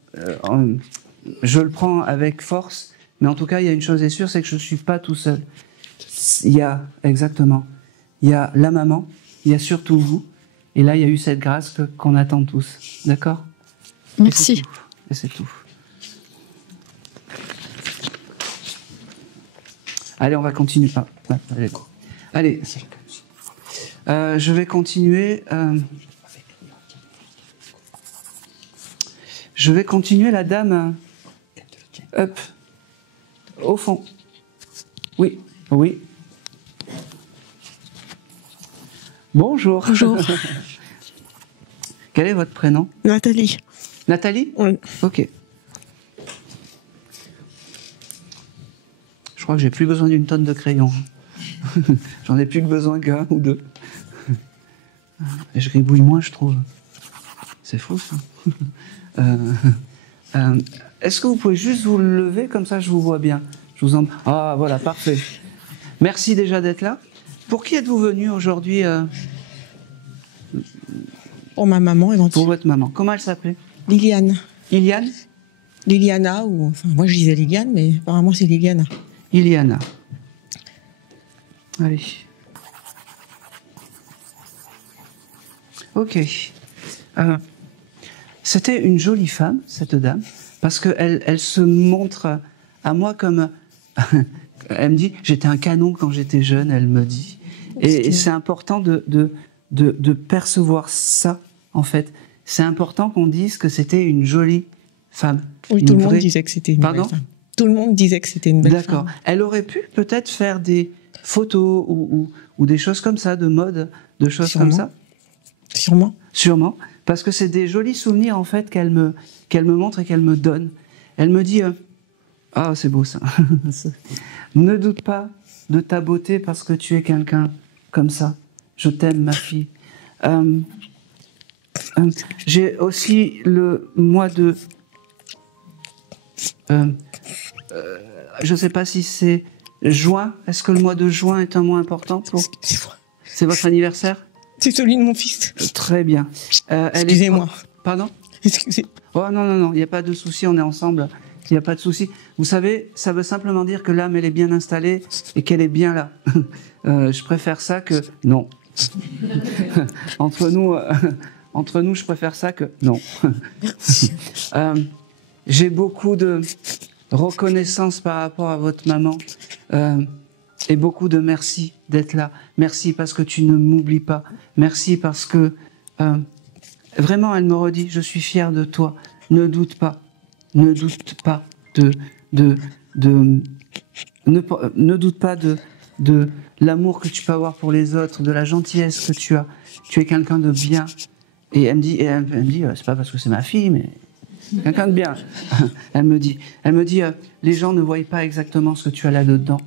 je le prends avec force, mais en tout cas, il y a une chose est sûre, c'est que je ne suis pas tout seul. Il y a, exactement, il y a la maman, il y a surtout vous, et là, il y a eu cette grâce qu'on attend tous. D'accord? Merci. Et c'est tout. Allez, on va continuer. Ah, ouais, allez. Je vais continuer. Je vais continuer la dame. Hop. Au fond. Oui, oui. Bonjour. Bonjour. Quel est votre prénom? Nathalie. Nathalie? Oui. Ok. Je crois que j'ai plus besoin d'une tonne de crayons. J'en ai plus que besoin qu'un ou deux. Et je gribouille moins, je trouve. C'est fou, ça. Est-ce que vous pouvez juste vous lever, comme ça je vous vois bien? Je vous en... Ah, voilà, parfait. Merci déjà d'être là. Pour qui êtes-vous venu aujourd'hui? Pour ma maman, Pour éventuellement. votre maman. Comment elle s'appelait? Liliane. Iliane? Liliana, ou... Enfin, moi, je disais Liliane, mais apparemment, c'est Liliana. Iliana. Allez. Ok. C'était une jolie femme, cette dame, parce qu'elle se montre à moi comme... Elle me dit, j'étais un canon quand j'étais jeune, elle me dit. Et c'est important de percevoir ça, en fait. C'est important qu'on dise que c'était une jolie femme. Oui, Une tout le monde vraie- disait que c'était une Pardon belle femme. Tout le monde disait que c'était une belle femme. D'accord. Elle aurait pu peut-être faire des photos ou des choses comme ça, de mode, de choses Sûrement. comme ça. Sûrement. Sûrement. Parce que c'est des jolis souvenirs, en fait, qu'elle me montre et qu'elle me donne. Elle me dit ah, c'est beau ça. Ne doute pas de ta beauté parce que tu es quelqu'un comme ça. Je t'aime, ma fille. J'ai aussi le mois de... je ne sais pas si c'est juin. Est-ce que le mois de juin est un mois important pour... Excusez-moi. C'est votre anniversaire? C'est celui de mon fils. Très bien. Elle est- Excusez-moi. Pardon? Excusez. Oh non, non, non, il n'y a pas de souci, on est ensemble. Il n'y a pas de souci. Vous savez, ça veut simplement dire que l'âme, elle est bien installée et qu'elle est bien là. Je préfère ça que... Non. Entre nous, je préfère ça que... Non. J'ai beaucoup de reconnaissance par rapport à votre maman. Et beaucoup de merci d'être là. Merci parce que tu ne m'oublies pas. Merci parce que vraiment, elle me redit, je suis fière de toi. Ne doute pas. Ne doute pas ne doute pas de l'amour que tu peux avoir pour les autres, de la gentillesse que tu as. Tu es quelqu'un de bien. Et elle me dit, c'est pas parce que c'est ma fille, mais quelqu'un de bien. Elle me dit, les gens ne voient pas exactement ce que tu as là-dedans.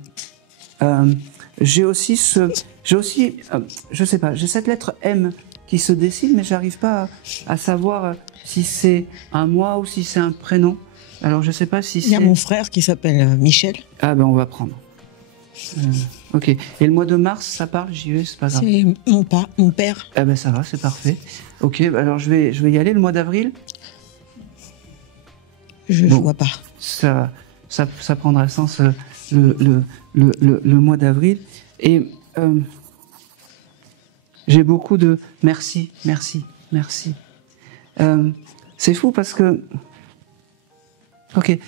J'ai aussi, je sais pas, j'ai cette lettre M qui se dessine, mais j'arrive pas à savoir si c'est un moi ou si c'est un prénom. Alors je sais pas si c'est... Il y a mon frère qui s'appelle Michel. Ah ben on va prendre. Ok. Et le mois de mars, ça parle, j'y vais, c'est pas grave. C'est mon père. Ah ben ça va, c'est parfait. Ok, alors je vais y aller. Le mois d'avril. Je vois pas. Ça prendra sens le mois d'avril. Et j'ai beaucoup de merci. C'est fou parce que... Ok.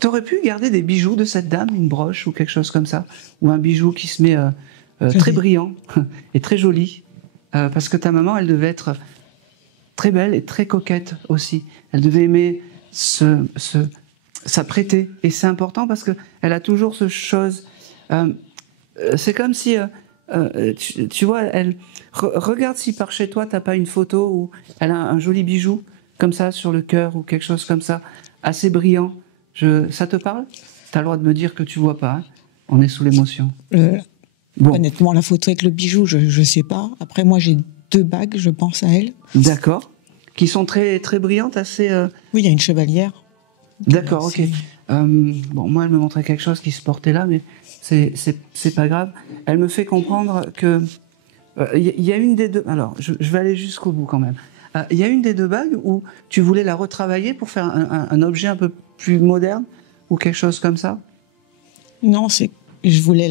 T'aurais pu garder des bijoux de cette dame, une broche ou quelque chose comme ça, ou un bijou qui se met très brillant et très joli, parce que ta maman, elle devait être très belle et très coquette aussi. Elle devait aimer s'apprêter, et c'est important parce que elle a toujours ce chose. C'est comme si, tu vois, regarde si par chez toi t'as pas une photo où elle a un joli bijou comme ça sur le cœur ou quelque chose comme ça, assez brillant. Ça te parle? T'as le droit de me dire que tu vois pas. Hein, on est sous l'émotion. Bon. Honnêtement, la photo avec le bijou, je sais pas. Après, moi, j'ai 2 bagues, je pense à elle. D'accord. Qui sont très, très brillantes, assez... Oui, il y a une chevalière. D'accord, ok. Bon, moi, elle me montrait quelque chose qui se portait là, mais c'est pas grave. Elle me fait comprendre que... Il y a une des deux... Alors, je vais aller jusqu'au bout quand même. Il y a une des 2 bagues où tu voulais la retravailler pour faire un objet un peu plus moderne ou quelque chose comme ça? Non, je voulais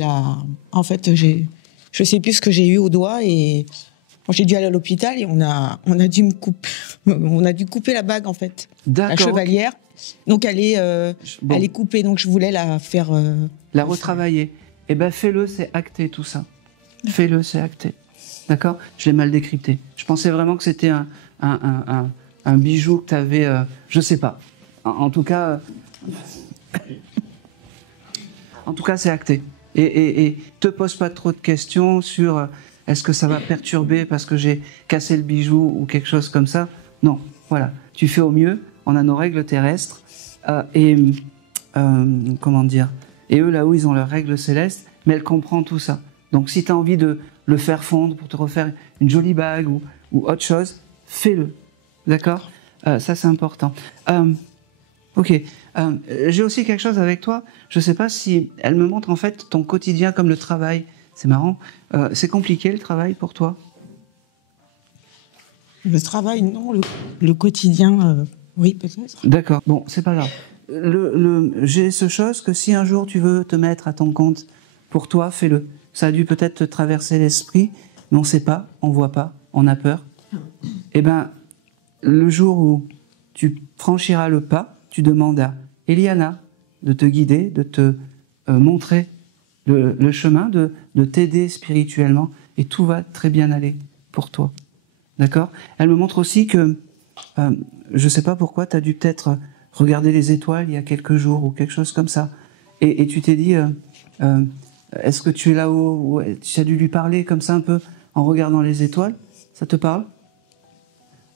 En fait, je sais plus ce que j'ai eu au doigt et j'ai dû aller à l'hôpital et on a dû me couper. On a dû couper la bague en fait. La chevalière. Donc elle est coupée. Donc je voulais la faire. La retravailler. Eh ben fais-le, c'est acté tout ça. Fais-le, c'est acté. D'accord? Je l'ai mal décrypté. Je pensais vraiment que c'était un bijou que tu avais. Je sais pas. En tout cas, c'est acté. Et te pose pas trop de questions sur est-ce que ça va perturber parce que j'ai cassé le bijou ou quelque chose comme ça. Non, voilà. Tu fais au mieux. On a nos règles terrestres. Comment dire? Et eux, là où ils ont leurs règles célestes, mais elle comprend tout ça. Donc si tu as envie de le faire fondre pour te refaire une jolie bague ou autre chose, fais-le. D'accord? Ça, c'est important. Ok. J'ai aussi quelque chose avec toi. Je ne sais pas si elle me montre en fait ton quotidien comme le travail. C'est marrant. C'est compliqué le travail pour toi? Le travail, non. Le quotidien, oui, peut-être. D'accord. Bon, c'est pas grave. J'ai ce chose que si un jour tu veux te mettre à ton compte, pour toi, fais-le. Ça a dû peut-être te traverser l'esprit, mais on ne sait pas, on ne voit pas, on a peur. Eh bien, le jour où tu franchiras le pas, tu demandes à Eliana de te guider, de te montrer le chemin, de t'aider spirituellement, et tout va très bien aller pour toi. D'accord? Elle me montre aussi que, je ne sais pas pourquoi, tu as dû peut-être regarder les étoiles il y a quelques jours, ou quelque chose comme ça, et tu t'es dit, est-ce que tu es là-haut, ou tu as dû lui parler comme ça un peu, en regardant les étoiles? Ça te parle?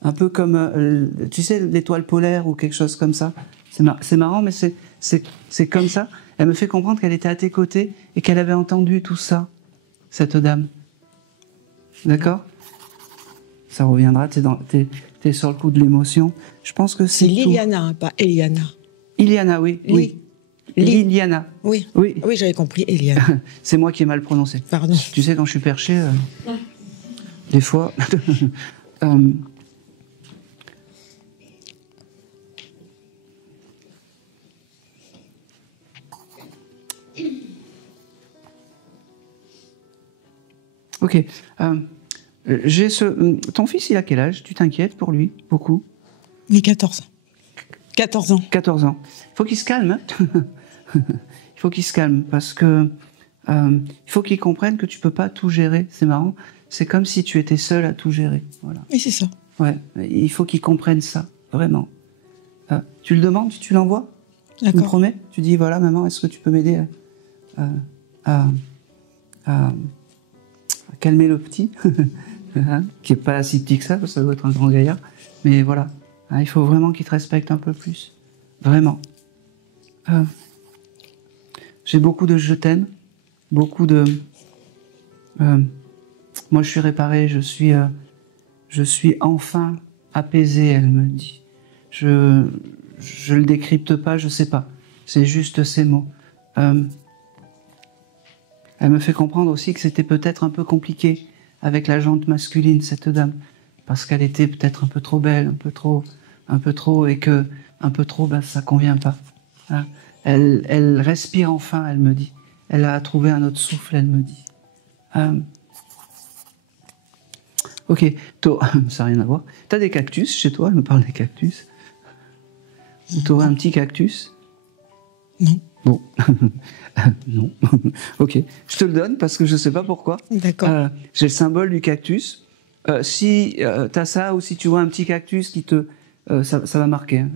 Un peu comme, tu sais, l'étoile polaire ou quelque chose comme ça. C'est marrant, mais c'est comme ça. Elle me fait comprendre qu'elle était à tes côtés et qu'elle avait entendu tout ça, cette dame. D'accord? Ça reviendra, t'es sur le coup de l'émotion. Je pense que c'est Liliana, pas Eliana. Iliana, oui. Liliana. Oui, j'avais compris, Eliana. C'est moi qui ai mal prononcé. Pardon. Tu sais, quand je suis perché, des fois... Ok. Ton fils, il a quel âge? Tu t'inquiètes pour lui? Beaucoup? Il a 14 ans. 14 ans. 14 ans. Il faut qu'il se calme. Hein. Il il faut qu'il se calme parce que il faut qu'il comprenne que tu peux pas tout gérer. C'est marrant. C'est comme si tu étais seul à tout gérer. Voilà. Oui, c'est ça. Ouais. Il faut qu'il comprenne ça, vraiment. Tu le demandes, tu l'envoies. Tu me promets. Tu dis voilà, maman, est-ce que tu peux m'aider à calmer le petit, hein, qui est pas si petit que ça, parce que ça doit être un grand gaillard. Mais voilà, hein, il faut vraiment qu'il te respecte un peu plus. Vraiment. J'ai beaucoup de je t'aime, beaucoup de... moi, je suis réparée, je suis enfin apaisée, elle me dit. Je le décrypte pas, je sais pas. C'est juste ces mots. Elle me fait comprendre aussi que c'était peut-être un peu compliqué avec la jante masculine, cette dame, parce qu'elle était peut-être un peu trop belle, un peu trop, et que un peu trop, ben, ça convient pas. Hein. Elle respire enfin, elle me dit. Elle a trouvé un autre souffle, elle me dit. Ok, ça n'a rien à voir. T'as des cactus chez toi? Elle me parle des cactus. Tu aurais un petit cactus? Non. Bon, non. Ok, je te le donne parce que je sais pas pourquoi. D'accord. J'ai le symbole du cactus. Si t'as ça ou si tu vois un petit cactus qui te, ça va marquer. Hein.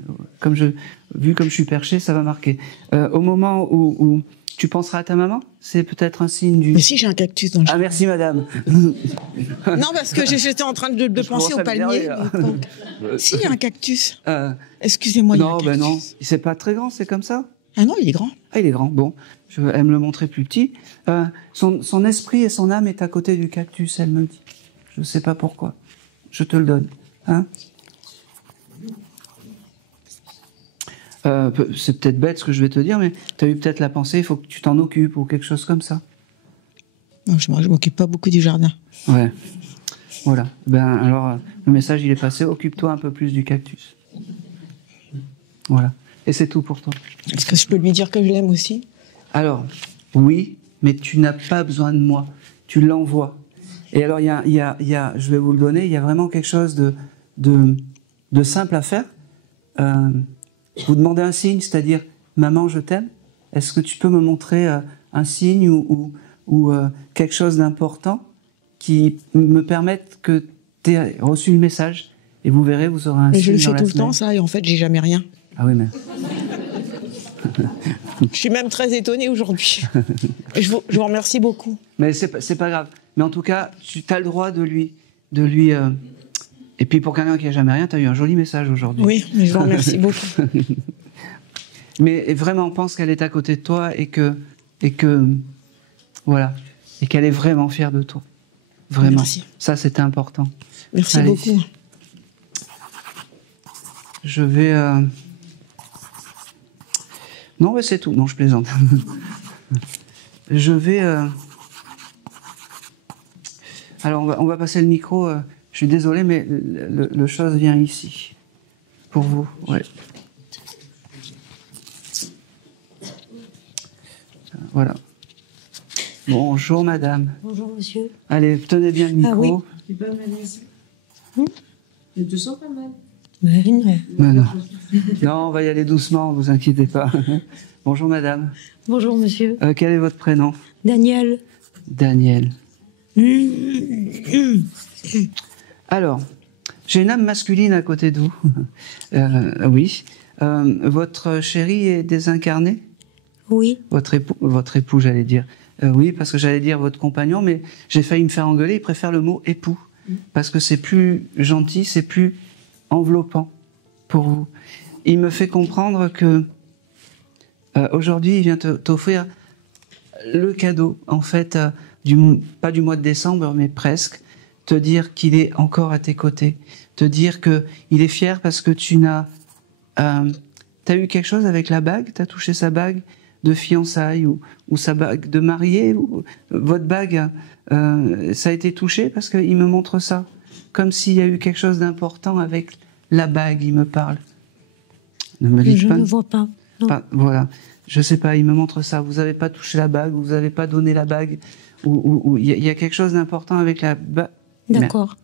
Vu comme je suis perché, ça va marquer. Au moment où tu penseras à ta maman, c'est peut-être un signe du. Mais si j'ai un cactus dans le jardin. Ah merci madame. Non parce que j'étais en train de penser au palmier. Si il y a un cactus. Excusez-moi. Non, ben non, c'est pas très grand, c'est comme ça. Ah non, il est grand. Ah, il est grand. Bon, elle me le montrait plus petit. Son esprit et son âme est à côté du cactus, elle me dit. Je ne sais pas pourquoi. Je te le donne. Hein? C'est peut-être bête ce que je vais te dire, mais tu as eu peut-être la pensée, il faut que tu t'en occupes ou quelque chose comme ça. Non, je m'occupe pas beaucoup du jardin. Ouais. Voilà. Ben alors, le message il est passé. Occupe-toi un peu plus du cactus. Voilà. Et c'est tout pour toi. Est-ce que je peux lui dire que je l'aime aussi? Alors, oui, mais tu n'as pas besoin de moi. Tu l'envoies. Et alors, il y a, je vais vous le donner, il y a vraiment quelque chose de simple à faire. Vous demandez un signe, c'est-à-dire « Maman, je t'aime ». Est-ce que tu peux me montrer un signe ou quelque chose d'important qui me permette que tu aies reçu le message? Et vous verrez, vous aurez un signe dans la semaine. Je le fais tout le temps, ça, et en fait, j'ai jamais rien. Ah oui, mais... Je suis même très étonnée aujourd'hui. Je vous remercie beaucoup. Mais c'est pas grave. Mais en tout cas, tu as le droit de lui. Et puis pour quelqu'un qui n'a jamais rien, tu as eu un joli message aujourd'hui. Oui, mais je vous remercie beaucoup. Mais vraiment, pense qu'elle est à côté de toi et que voilà, et qu'elle est vraiment fière de toi. Vraiment. Merci. Ça, c'était important. Merci Allez. beaucoup. Je vais... Non, mais c'est tout. Non, je plaisante. Je vais... Alors, on va passer le micro. Je suis désolé, mais le chose vient ici. Pour vous, ouais. Voilà. Bonjour, madame. Bonjour, monsieur. Allez, tenez bien le micro. Ah oui. Tu peux me laisser. Je te sens pas mal. Mais non. Non. Non, on va y aller doucement, vous inquiétez pas. Bonjour, madame. Bonjour, monsieur. Quel est votre prénom? Daniel. Daniel. Alors, j'ai une âme masculine à côté de vous. Oui. Votre chéri est désincarné? Oui. Votre époux, j'allais dire. Oui, parce que j'allais dire votre compagnon, mais j'ai failli me faire engueuler. Il préfère le mot époux. Parce que c'est plus gentil, c'est plus enveloppant pour vous. Il me fait comprendre que aujourd'hui, il vient t'offrir le cadeau, en fait, pas du mois de décembre, mais presque, te dire qu'il est encore à tes côtés, te dire qu'il est fier parce que t'as eu quelque chose avec la bague, t'as touché sa bague de fiançailles ou sa bague de mariée, ou votre bague, ça a été touché parce qu'il me montre ça, comme s'il y a eu quelque chose d'important avec la bague, il me parle. Ne me dites Je pas. ne vois pas. Non. Voilà, je sais pas, il me montre ça. Vous n'avez pas touché la bague, vous n'avez pas donné la bague, ou il y a quelque chose d'important avec la bague. D'accord.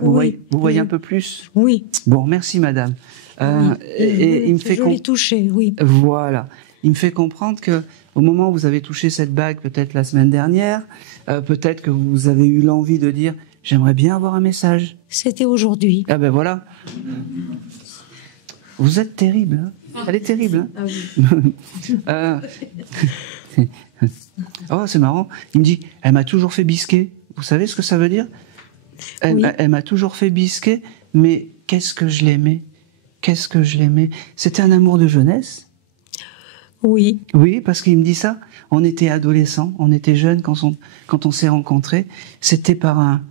Vous voyez un peu plus? Oui. Bon, merci madame. Et il me fait je l'ai touché, oui. Voilà. Il me fait comprendre que au moment où vous avez touché cette bague, peut-être la semaine dernière, peut-être que vous avez eu l'envie de dire « j'aimerais bien avoir un message ». C'était aujourd'hui. Ah ben voilà. Vous êtes terrible. Hein. Elle est terrible. Hein. Oh, c'est marrant. Il me dit « elle m'a toujours fait bisquer ». Vous savez ce que ça veut dire? Elle m'a toujours fait bisquer, mais qu'est-ce que je l'aimais. Qu'est-ce que je l'aimais. C'était un amour de jeunesse. Oui. Oui, parce qu'il me dit ça. On était adolescents, on était jeunes quand on s'est rencontrés. C'était par un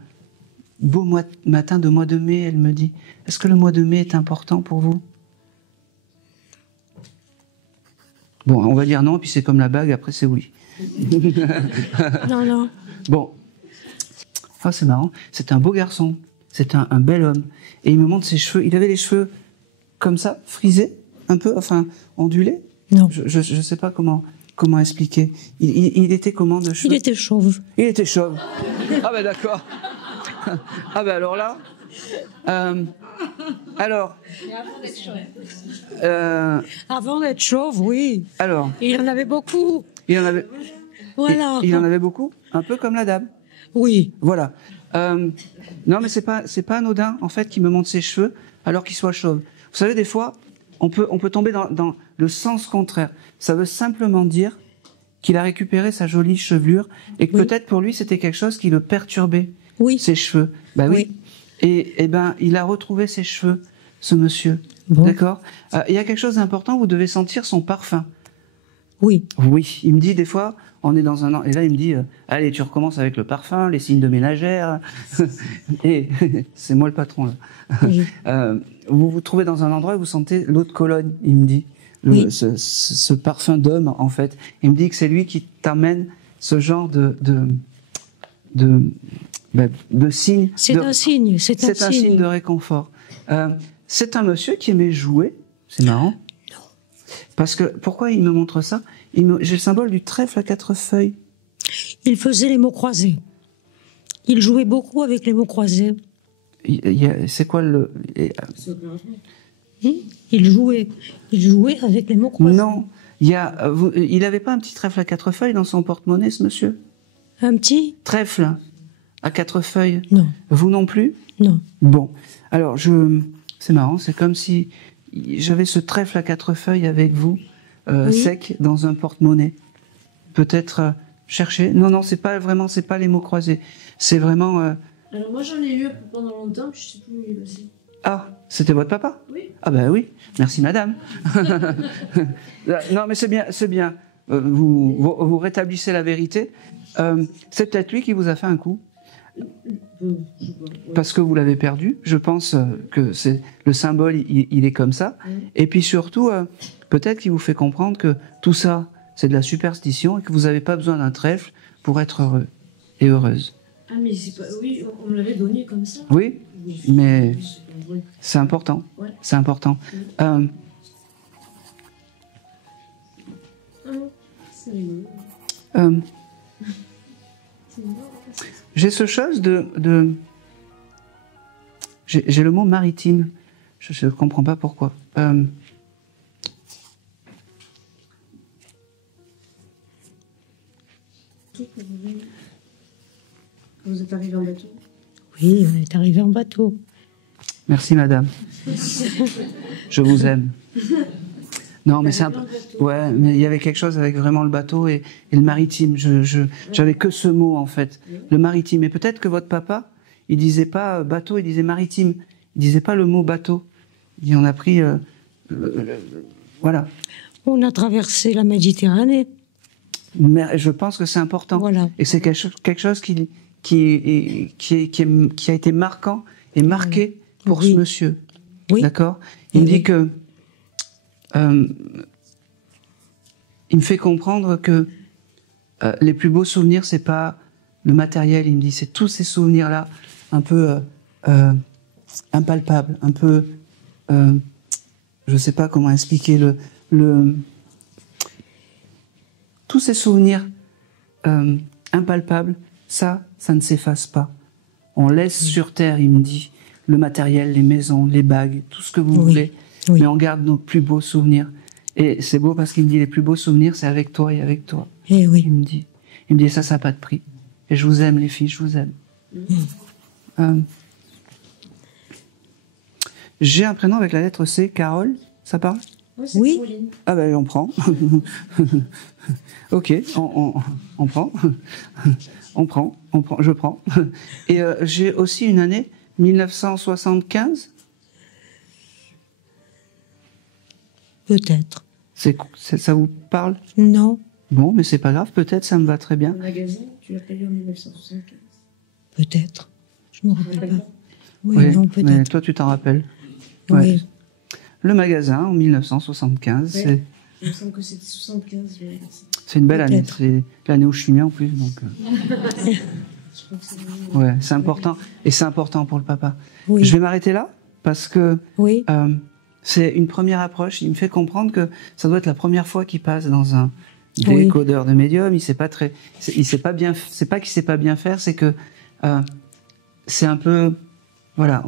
beau matin de mois de mai, elle me dit. Est-ce que le mois de mai est important pour vous? Bon, on va dire non, puis c'est comme la bague, après c'est oui. Non, non. Bon. Ah, c'est marrant. C'est un beau garçon. C'est un bel homme. Et il me montre ses cheveux. Il avait les cheveux comme ça, frisés, un peu, enfin, ondulés. Non. Je ne sais pas comment expliquer. Il était comment de cheveux? Il était chauve. Il était chauve. Ah ben d'accord. Ah ben alors là. Alors. Avant d'être chauve, oui. Alors. Il y en avait beaucoup. Il en avait. Voilà. Il en avait beaucoup. Un peu comme la dame. Oui. Voilà. Non mais c'est pas anodin en fait qu'il me montre ses cheveux alors qu'il soit chauve. Vous savez des fois on peut tomber dans le sens contraire. Ça veut simplement dire qu'il a récupéré sa jolie chevelure et que peut-être pour lui c'était quelque chose qui le perturbait. Oui. Ses cheveux. Bah oui. Et ben il a retrouvé ses cheveux, ce monsieur. Bon. D'accord. Il y a quelque chose d'important. Vous devez sentir son parfum. Oui. Oui. Il me dit des fois. On est dans un an, et là il me dit allez, tu recommences avec le parfum, les signes de ménagère, et c'est moi le patron là. Oui. Vous vous trouvez dans un endroit et vous sentez l'eau de Cologne, il me dit, ce parfum d'homme en fait. Il me dit que c'est lui qui t'amène ce genre de signe. C'est un signe, c'est un signe de réconfort. C'est un monsieur qui aimait jouer, c'est marrant. Parce que, pourquoi il me montre ça? J'ai le symbole du trèfle à 4 feuilles. Il faisait les mots croisés. Il jouait beaucoup avec les mots croisés. C'est quoi le... Il jouait avec les mots croisés. Non, il n'avait pas un petit trèfle à 4 feuilles dans son porte-monnaie, ce monsieur? Un petit trèfle à 4 feuilles? Non. Vous non plus? Non. Bon, alors c'est marrant, c'est comme si j'avais ce trèfle à 4 feuilles avec vous, sec, dans un porte-monnaie. Peut-être chercher. Non, c'est pas les mots croisés. C'est vraiment. Alors moi j'en ai eu pendant longtemps, puis je sais plus où il est passé. Ah, c'était votre papa? Oui. Ah ben oui, merci madame. Non mais c'est bien. Vous rétablissez la vérité. C'est peut-être lui qui vous a fait un coup. Parce que vous l'avez perdu. Je pense que c'est le symbole, il est comme ça. Et puis surtout, peut-être qu'il vous fait comprendre que tout ça, c'est de la superstition et que vous n'avez pas besoin d'un trèfle pour être heureux et heureuse. Ah mais c'est pas... Oui, on me l'avait donné comme ça. Oui, mais c'est important. Ouais. C'est important. C'est rigolo. J'ai ce chose de j'ai le mot maritime. Je ne comprends pas pourquoi. Vous êtes arrivé en bateau? Oui, on est arrivé en bateau. Merci madame. Je vous aime. Non, mais c'est un peu... Ouais, mais il y avait quelque chose avec vraiment le bateau et le maritime. J'avais que ce mot, en fait. Le maritime. Et peut-être que votre papa, il disait pas bateau, il disait maritime. Il disait pas le mot bateau. Il en a pris... voilà. On a traversé la Méditerranée. Mais je pense que c'est important. Voilà. Et c'est quelque chose qui a été marquant et marqué pour ce monsieur. Oui. D'accord? Il me dit que... il me fait comprendre que les plus beaux souvenirs, c'est pas le matériel. Il me dit, c'est tous ces souvenirs-là, un peu impalpables, un peu, je sais pas comment expliquer tous ces souvenirs impalpables. Ça ne s'efface pas. On laisse sur terre, il me dit, le matériel, les maisons, les bagues, tout ce que vous voulez. Oui. Mais on garde nos plus beaux souvenirs. Et c'est beau parce qu'il me dit les plus beaux souvenirs, c'est avec toi et avec toi. Eh oui. Il me dit ça n'a pas de prix. Et je vous aime les filles, je vous aime. J'ai un prénom avec la lettre C, Carole, ça parle? Oui. Ah ben on prend. Ok, on prend. On prend, je prends. Et j'ai aussi une année, 1975. Peut-être. Ça vous parle? Non. Bon, mais c'est pas grave, peut-être, ça me va très bien. Le magazine, tu l'as payé en 1975. Peut-être. Je me rappelle pas. Oui, Oui, non, mais peut-être. toi, tu t'en rappelles. Oui. Ouais. Le magasin, en 1975, Oui. c'est... Il me semble que c'était 75. le magazine. C'est une belle année, Peut-être. c'est l'année où je suis né en plus, donc Je crois que c'est le- ouais, c'est important, et c'est important pour le papa. Oui. Je vais m'arrêter là, parce que Oui. c'est une première approche, il me fait comprendre que ça doit être la première fois qu'il passe dans un Oui. décodeur de médium, il sait pas bien, c'est pas qu'il sait pas bien faire, c'est que c'est un peu, voilà,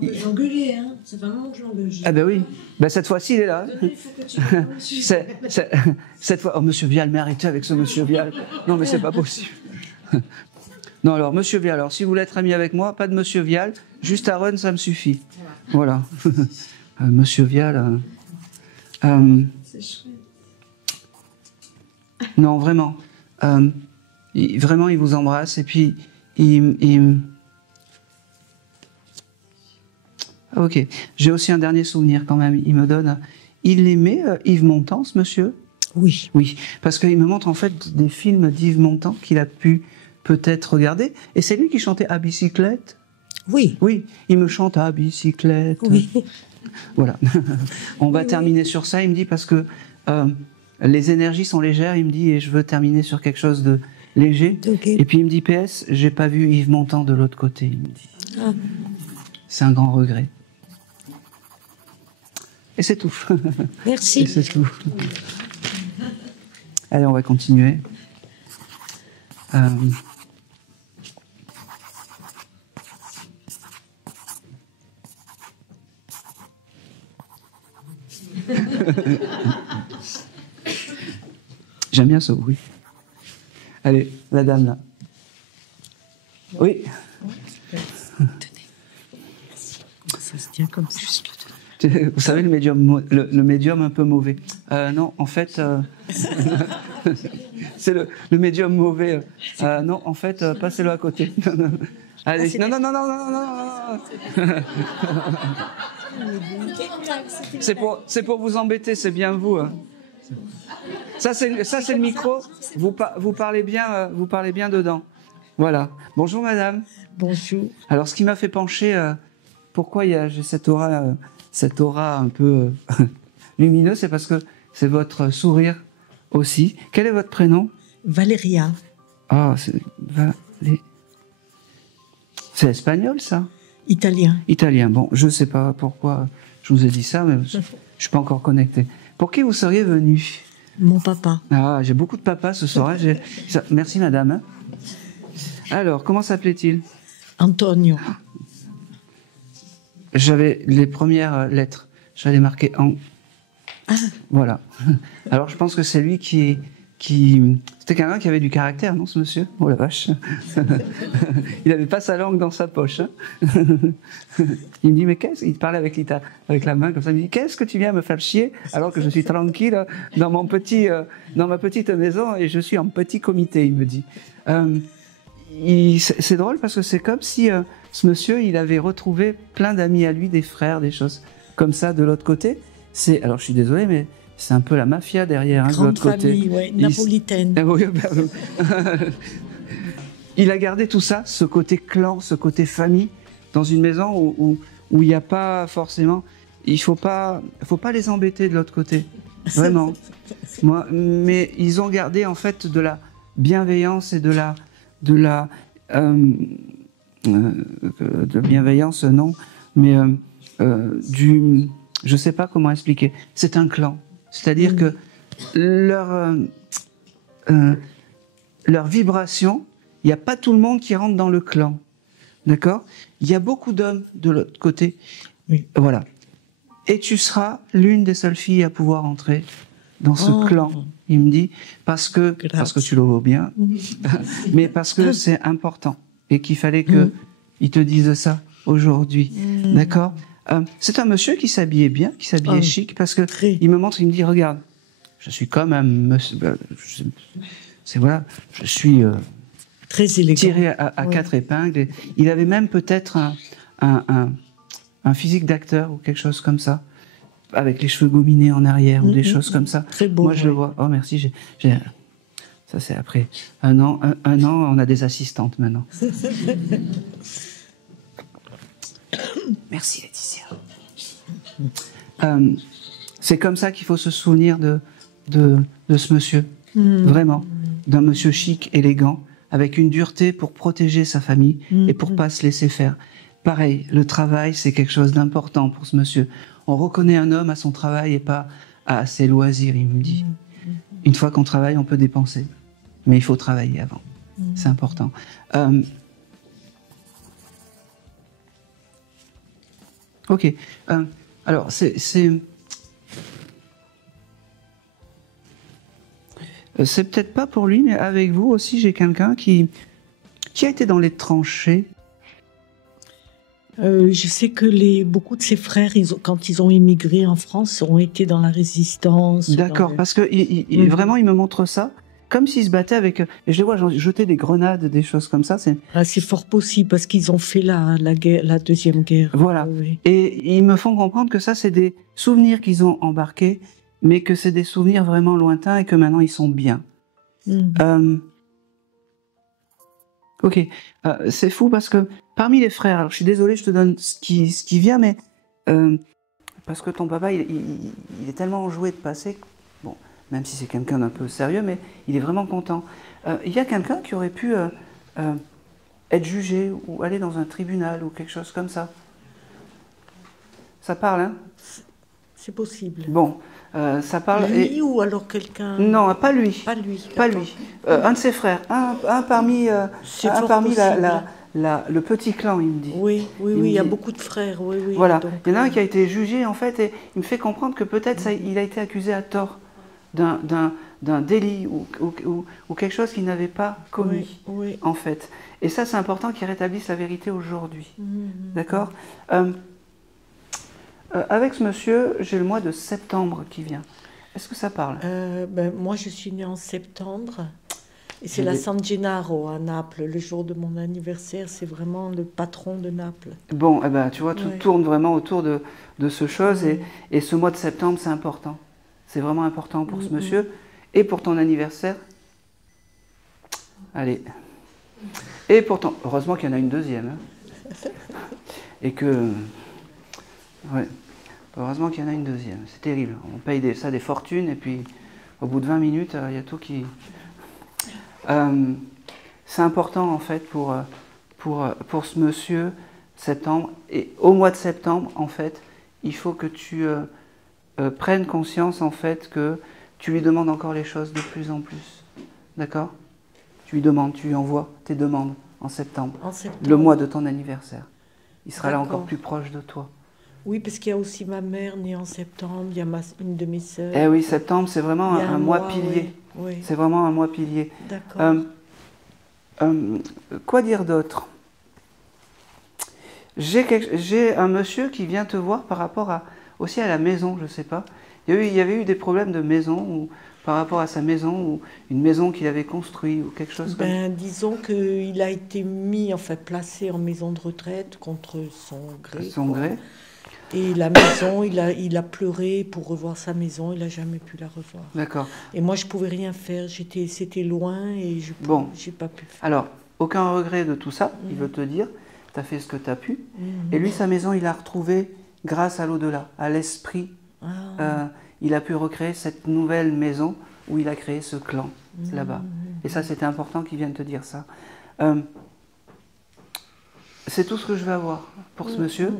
Ah bah, j'ai engueulé, hein. Ça fait un moment que je l'engueule. ah ben oui, ben cette fois-ci il est là. Il faut que tu me monsieur. Cette fois, oh monsieur Vial, mais arrêtez avec ce monsieur Vial. Non mais c'est pas possible. Non alors monsieur Vial, alors si vous voulez être ami avec moi, pas de monsieur Vial, juste Aaron, ça me suffit. Voilà. Monsieur Vial. C'est chouette. Non vraiment, vraiment il vous embrasse et puis Ah, ok. J'ai aussi un dernier souvenir quand même. Il me donne. Il aimait Yves Montand, ce monsieur? Oui. Oui, parce qu'il me montre en fait des films d'Yves Montand qu'il a pu peut-être regarder. Et c'est lui qui chantait à bicyclette? Oui. Oui, il me chante à bicyclette. Oui. Voilà. On va terminer sur ça. Il me dit parce que les énergies sont légères. Il me dit et je veux terminer sur quelque chose de léger. Ok. Et puis il me dit PS, j'ai pas vu Yves Montand de l'autre côté. Il me dit. Ah. C'est un grand regret. Et c'est tout. Merci. Et c'est tout. Allez, on va continuer. J'aime bien ce bruit. Allez, la dame là. Oui. Ça se tient comme ça. Vous savez, le médium, le médium un peu mauvais. Non, en fait, c'est le médium mauvais. Non, en fait, passez-le à côté. Allez, non. C'est pour vous embêter, c'est bien vous. Hein. Ça, c'est le micro. Vous parlez bien dedans. Voilà. Bonjour, madame. Bonjour. Alors, ce qui m'a fait pencher, pourquoi j'ai cette aura un peu lumineuse, c'est parce que c'est votre sourire aussi. Quel est votre prénom? Valéria. Ah, c'est espagnol, ça? Italien. Italien. Bon, je ne sais pas pourquoi je vous ai dit ça, mais je ne suis pas encore connecté. Pour qui vous seriez venu? Mon papa. Ah, j'ai beaucoup de papas ce soir. Hein. Merci, madame. Hein. Alors, comment s'appelait-il? Antonio. J'avais les premières lettres. J'avais marqué en. Ah. Voilà. Alors, je pense que c'est lui qui... C'était quelqu'un qui avait du caractère, non, ce monsieur? Oh la vache. Il n'avait pas sa langue dans sa poche. Hein. Il me dit, mais qu'est-ce... Il parlait avec la main comme ça. Il me dit, qu'est-ce que tu viens me faire chier alors que je suis tranquille dans ma petite maison et je suis en petit comité, il me dit. C'est drôle parce que c'est comme si ce monsieur, il avait retrouvé plein d'amis à lui, des frères, des choses comme ça de l'autre côté. Alors, je suis désolé, mais c'est un peu la mafia derrière, hein, de l'autre côté. Grande famille, ouais, napolitaine. Il a gardé tout ça, ce côté clan, ce côté famille, dans une maison où il n'y a pas forcément... Il faut pas les embêter de l'autre côté, vraiment. Mais ils ont gardé en fait de la bienveillance et de bienveillance, non, mais je sais pas comment expliquer. C'est un clan, c'est-à-dire que leur vibration, il n'y a pas tout le monde qui rentre dans le clan, d'accord? Il y a beaucoup d'hommes de l'autre côté, oui. Voilà. Et tu seras l'une des seules filles à pouvoir entrer dans ce clan, il me dit, parce que tu le vaux bien, mais parce que c'est important et qu'il fallait qu'il te dise ça aujourd'hui. D'accord? C'est un monsieur qui s'habillait bien, qui s'habillait chic, parce que il me montre, il me dit, regarde, je suis comme un monsieur, voilà, je suis très élégant, tiré à quatre épingles. Et il avait même peut-être un physique d'acteur ou quelque chose comme ça, avec les cheveux gominés en arrière ou des choses comme ça. Très beau. Moi, je le vois. Oh, merci. Ça, c'est après un an, on a des assistantes maintenant. Merci, Laetitia. C'est comme ça qu'il faut se souvenir de ce monsieur. Vraiment. D'un monsieur chic, élégant, avec une dureté pour protéger sa famille et pour pas se laisser faire. Pareil, le travail, c'est quelque chose d'important pour ce monsieur. On reconnaît un homme à son travail et pas à ses loisirs, il me dit. Une fois qu'on travaille, on peut dépenser. Mais il faut travailler avant. C'est important. Ok. Alors, c'est peut-être pas pour lui, mais avec vous aussi, j'ai quelqu'un qui a été dans les tranchées. Je sais que beaucoup de ses frères, quand ils ont immigré en France, ont été dans la résistance. D'accord, parce que vraiment, il me montre ça, comme s'ils se battaient avec... Et je les vois jeter des grenades, des choses comme ça. C'est fort possible, parce qu'ils ont fait la Deuxième Guerre. Voilà. Oui. Et ils me font comprendre que ça, c'est des souvenirs qu'ils ont embarqués, mais que c'est des souvenirs vraiment lointains et que maintenant, ils sont bien. Ok, c'est fou parce que parmi les frères, alors je suis désolé, je te donne ce qui vient, mais parce que ton papa, il est tellement enjoué de passer, bon, même si c'est quelqu'un d'un peu sérieux, mais il est vraiment content. Il y a quelqu'un qui aurait pu être jugé ou aller dans un tribunal ou quelque chose comme ça. Ça parle, hein? C'est possible. Bon, ça parle... Lui ou alors quelqu'un... Non, pas lui. Pas lui. Pas lui. Un de ses frères. Un parmi le petit clan, il me dit. Oui, il y a beaucoup de frères. Oui, voilà. Donc, il y en a un qui a été jugé, en fait, et il me fait comprendre que peut-être il a été accusé à tort d'un délit ou quelque chose qu'il n'avait pas commis, en fait. Et ça, c'est important qu'il rétablisse la vérité aujourd'hui. D'accord? Avec ce monsieur, j'ai le mois de septembre qui vient. Est-ce que ça parle? Moi, je suis née en septembre. Et c'est la San Gennaro à Naples. Le jour de mon anniversaire, c'est vraiment le patron de Naples. Bon, tu vois, tout tourne vraiment autour de ce chose. Et ce mois de septembre, c'est important. C'est vraiment important pour ce monsieur. Et pour ton anniversaire. Allez. Et pourtant, heureusement qu'il y en a une deuxième. Hein. Et que... Ouais. Heureusement qu'il y en a une deuxième. C'est terrible. On paye des fortunes et puis au bout de 20 minutes, il y a tout qui... c'est important en fait pour ce monsieur, septembre. Et au mois de septembre, en fait, il faut que tu prennes conscience en fait que tu lui demandes encore les choses de plus en plus. D'accord? Tu lui demandes, tu lui envoies tes demandes en septembre. Le mois de ton anniversaire. Il sera là encore plus proche de toi. Oui, parce qu'il y a aussi ma mère née en septembre, il y a une de mes sœurs. Eh oui, septembre, c'est vraiment un mois pilier. Oui. C'est vraiment un mois pilier. D'accord. Quoi dire d'autre? J'ai un monsieur qui vient te voir par rapport aussi à la maison, je ne sais pas. Il y avait eu des problèmes de maison ou par rapport à sa maison ou une maison qu'il avait construite ou quelque chose comme ça. Disons qu'il a été placé en maison de retraite contre son gré. Son gré. Et la maison, il a pleuré pour revoir sa maison, il n'a jamais pu la revoir. D'accord. Et moi, je ne pouvais rien faire, c'était loin et je n'ai pas pu faire. Alors, aucun regret de tout ça, il veut te dire, tu as fait ce que tu as pu. Et lui, sa maison, il l'a retrouvée grâce à l'au-delà, à l'esprit. Il a pu recréer cette nouvelle maison où il a créé ce clan là-bas. Et ça, c'était important qu'il vienne te dire ça. C'est tout ce que je vais avoir pour ce monsieur.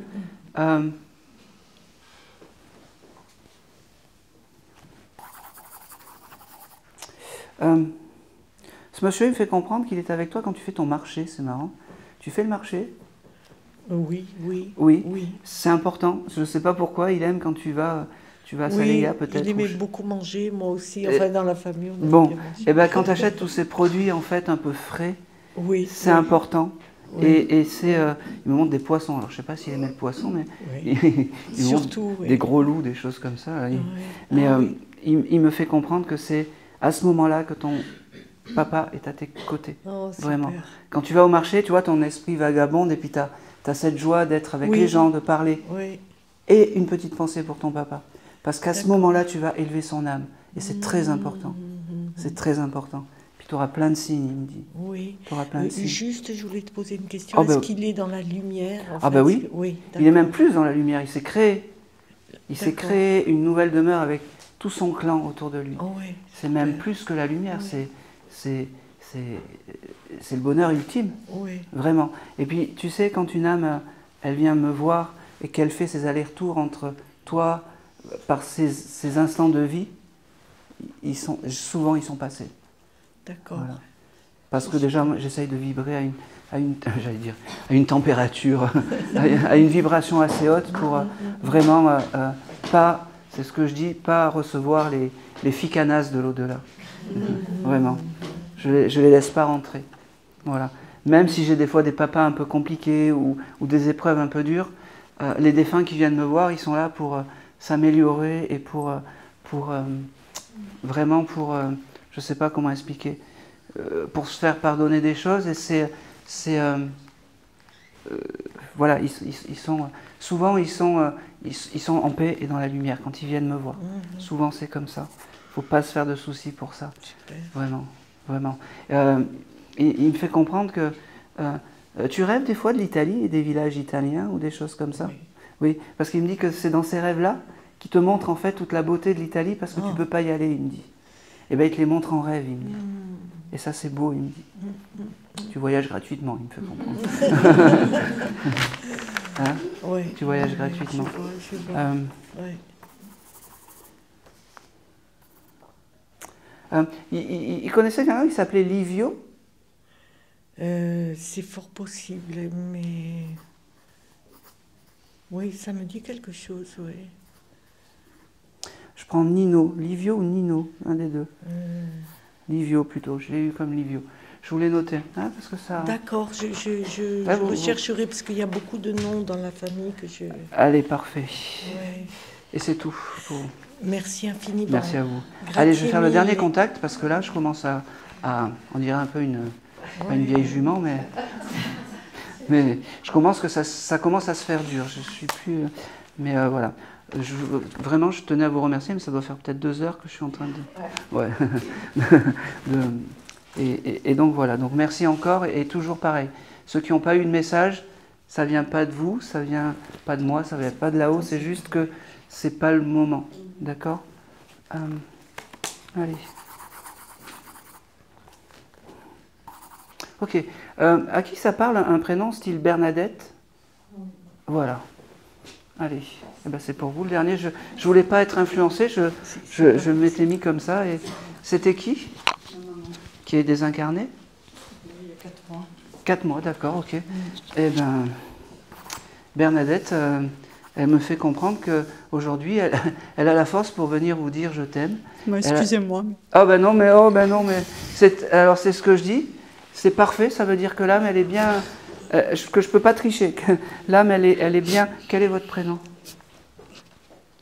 Ce monsieur, il me fait comprendre qu'il est avec toi quand tu fais ton marché, c'est marrant. Tu fais le marché? Oui, oui. Oui, oui. c'est important. Je ne sais pas pourquoi il aime quand tu vas à Saléga peut-être. Il aimait beaucoup manger, moi aussi. Enfin, dans la famille, on aime bon, bien manger. et ben quand tu achètes tous ces produits en fait un peu frais, oui, c'est important. Oui. Et c'est, il me montre des poissons. Alors je sais pas s'il aimait le poisson, mais il surtout des gros loups, des choses comme ça. Là. Mais il me fait comprendre que c'est à ce moment-là que ton papa est à tes côtés. Oh, vraiment. Quand tu vas au marché, tu vois, ton esprit vagabonde et puis tu as cette joie d'être avec les gens, de parler. Oui. Et une petite pensée pour ton papa. Parce qu'à ce moment-là, tu vas élever son âme. Et c'est très important. C'est très important. Puis tu auras plein de signes, il me dit. Oui. Tu auras plein de signes. Juste, je voulais te poser une question. Est-ce qu'il est dans la lumière Ah ben oui. Il est même plus dans la lumière. Il s'est créé. Il s'est créé une nouvelle demeure avec tout son clan autour de lui. Oh, oui. C'est même plus que la lumière. C'est le bonheur ultime. Oui. Vraiment. Et puis, tu sais, quand une âme, elle vient me voir et qu'elle fait ses allers-retours entre toi, par ces instants de vie, souvent ils sont passés. D'accord. Voilà. Parce que déjà, j'essaye de vibrer à une température, à une vibration assez haute pour vraiment pas, c'est ce que je dis, pas recevoir les ficanas de l'au-delà. Vraiment. Je les laisse pas rentrer. Voilà. Même si j'ai des fois des papas un peu compliqués ou des épreuves un peu dures, les défunts qui viennent me voir, ils sont là pour s'améliorer et pour vraiment pour, je sais pas comment expliquer, pour se faire pardonner des choses. Et voilà, souvent ils sont en paix et dans la lumière quand ils viennent me voir. Souvent c'est comme ça. Faut pas se faire de soucis pour ça. Super. Vraiment, vraiment. Il me fait comprendre que tu rêves des fois de l'Italie et des villages italiens ou des choses comme ça. Oui, parce qu'il me dit que c'est dans ces rêves-là qu'il te montre en fait toute la beauté de l'Italie parce que tu ne peux pas y aller, il me dit. Et bien il te les montre en rêve, il me dit. Et ça c'est beau, il me dit. Tu voyages gratuitement, il me fait comprendre. Hein? Oui. Tu voyages gratuitement. Je vois. Il connaissait quelqu'un qui s'appelait Livio. C'est fort possible, mais... Oui, ça me dit quelque chose, oui. Je prends Nino, Livio ou Nino, un des deux. Livio plutôt, je l'ai eu comme Livio. Je voulais noter, hein, parce que ça... D'accord, je rechercherai, parce qu'il y a beaucoup de noms dans la famille que je... Allez, parfait. Ouais. Et c'est tout. Merci infiniment. Merci à vous. Allez, je vais faire le dernier contact, parce que là, je commence à on dirait un peu pas une vieille jument, mais je commence que ça commence à se faire dur. Je suis plus... Mais voilà. Vraiment, je tenais à vous remercier, mais ça doit faire peut-être 2 heures que je suis en train de... Ouais. Et donc voilà. Donc merci encore. Et toujours pareil. Ceux qui n'ont pas eu de message, ça vient pas de vous, ça vient pas de moi, ça vient pas de là-haut. C'est juste que c'est pas le moment. D'accord? Allez. Ok. À qui ça parle un prénom style Bernadette? Voilà. Allez. Eh ben, c'est pour vous le dernier. Je voulais pas être influencé. Je m'étais mis comme ça. Et c'était qui? Qui est désincarné? Il y a 4 mois. 4 mois, d'accord, ok. Eh bien, Bernadette, elle me fait comprendre qu'aujourd'hui, elle a la force pour venir vous dire « je t'aime ». Excusez-moi. Ah ben non, mais alors c'est ce que je dis, c'est parfait, ça veut dire que l'âme, elle est bien, que je ne peux pas tricher, que l'âme, elle est bien. Quel est votre prénom?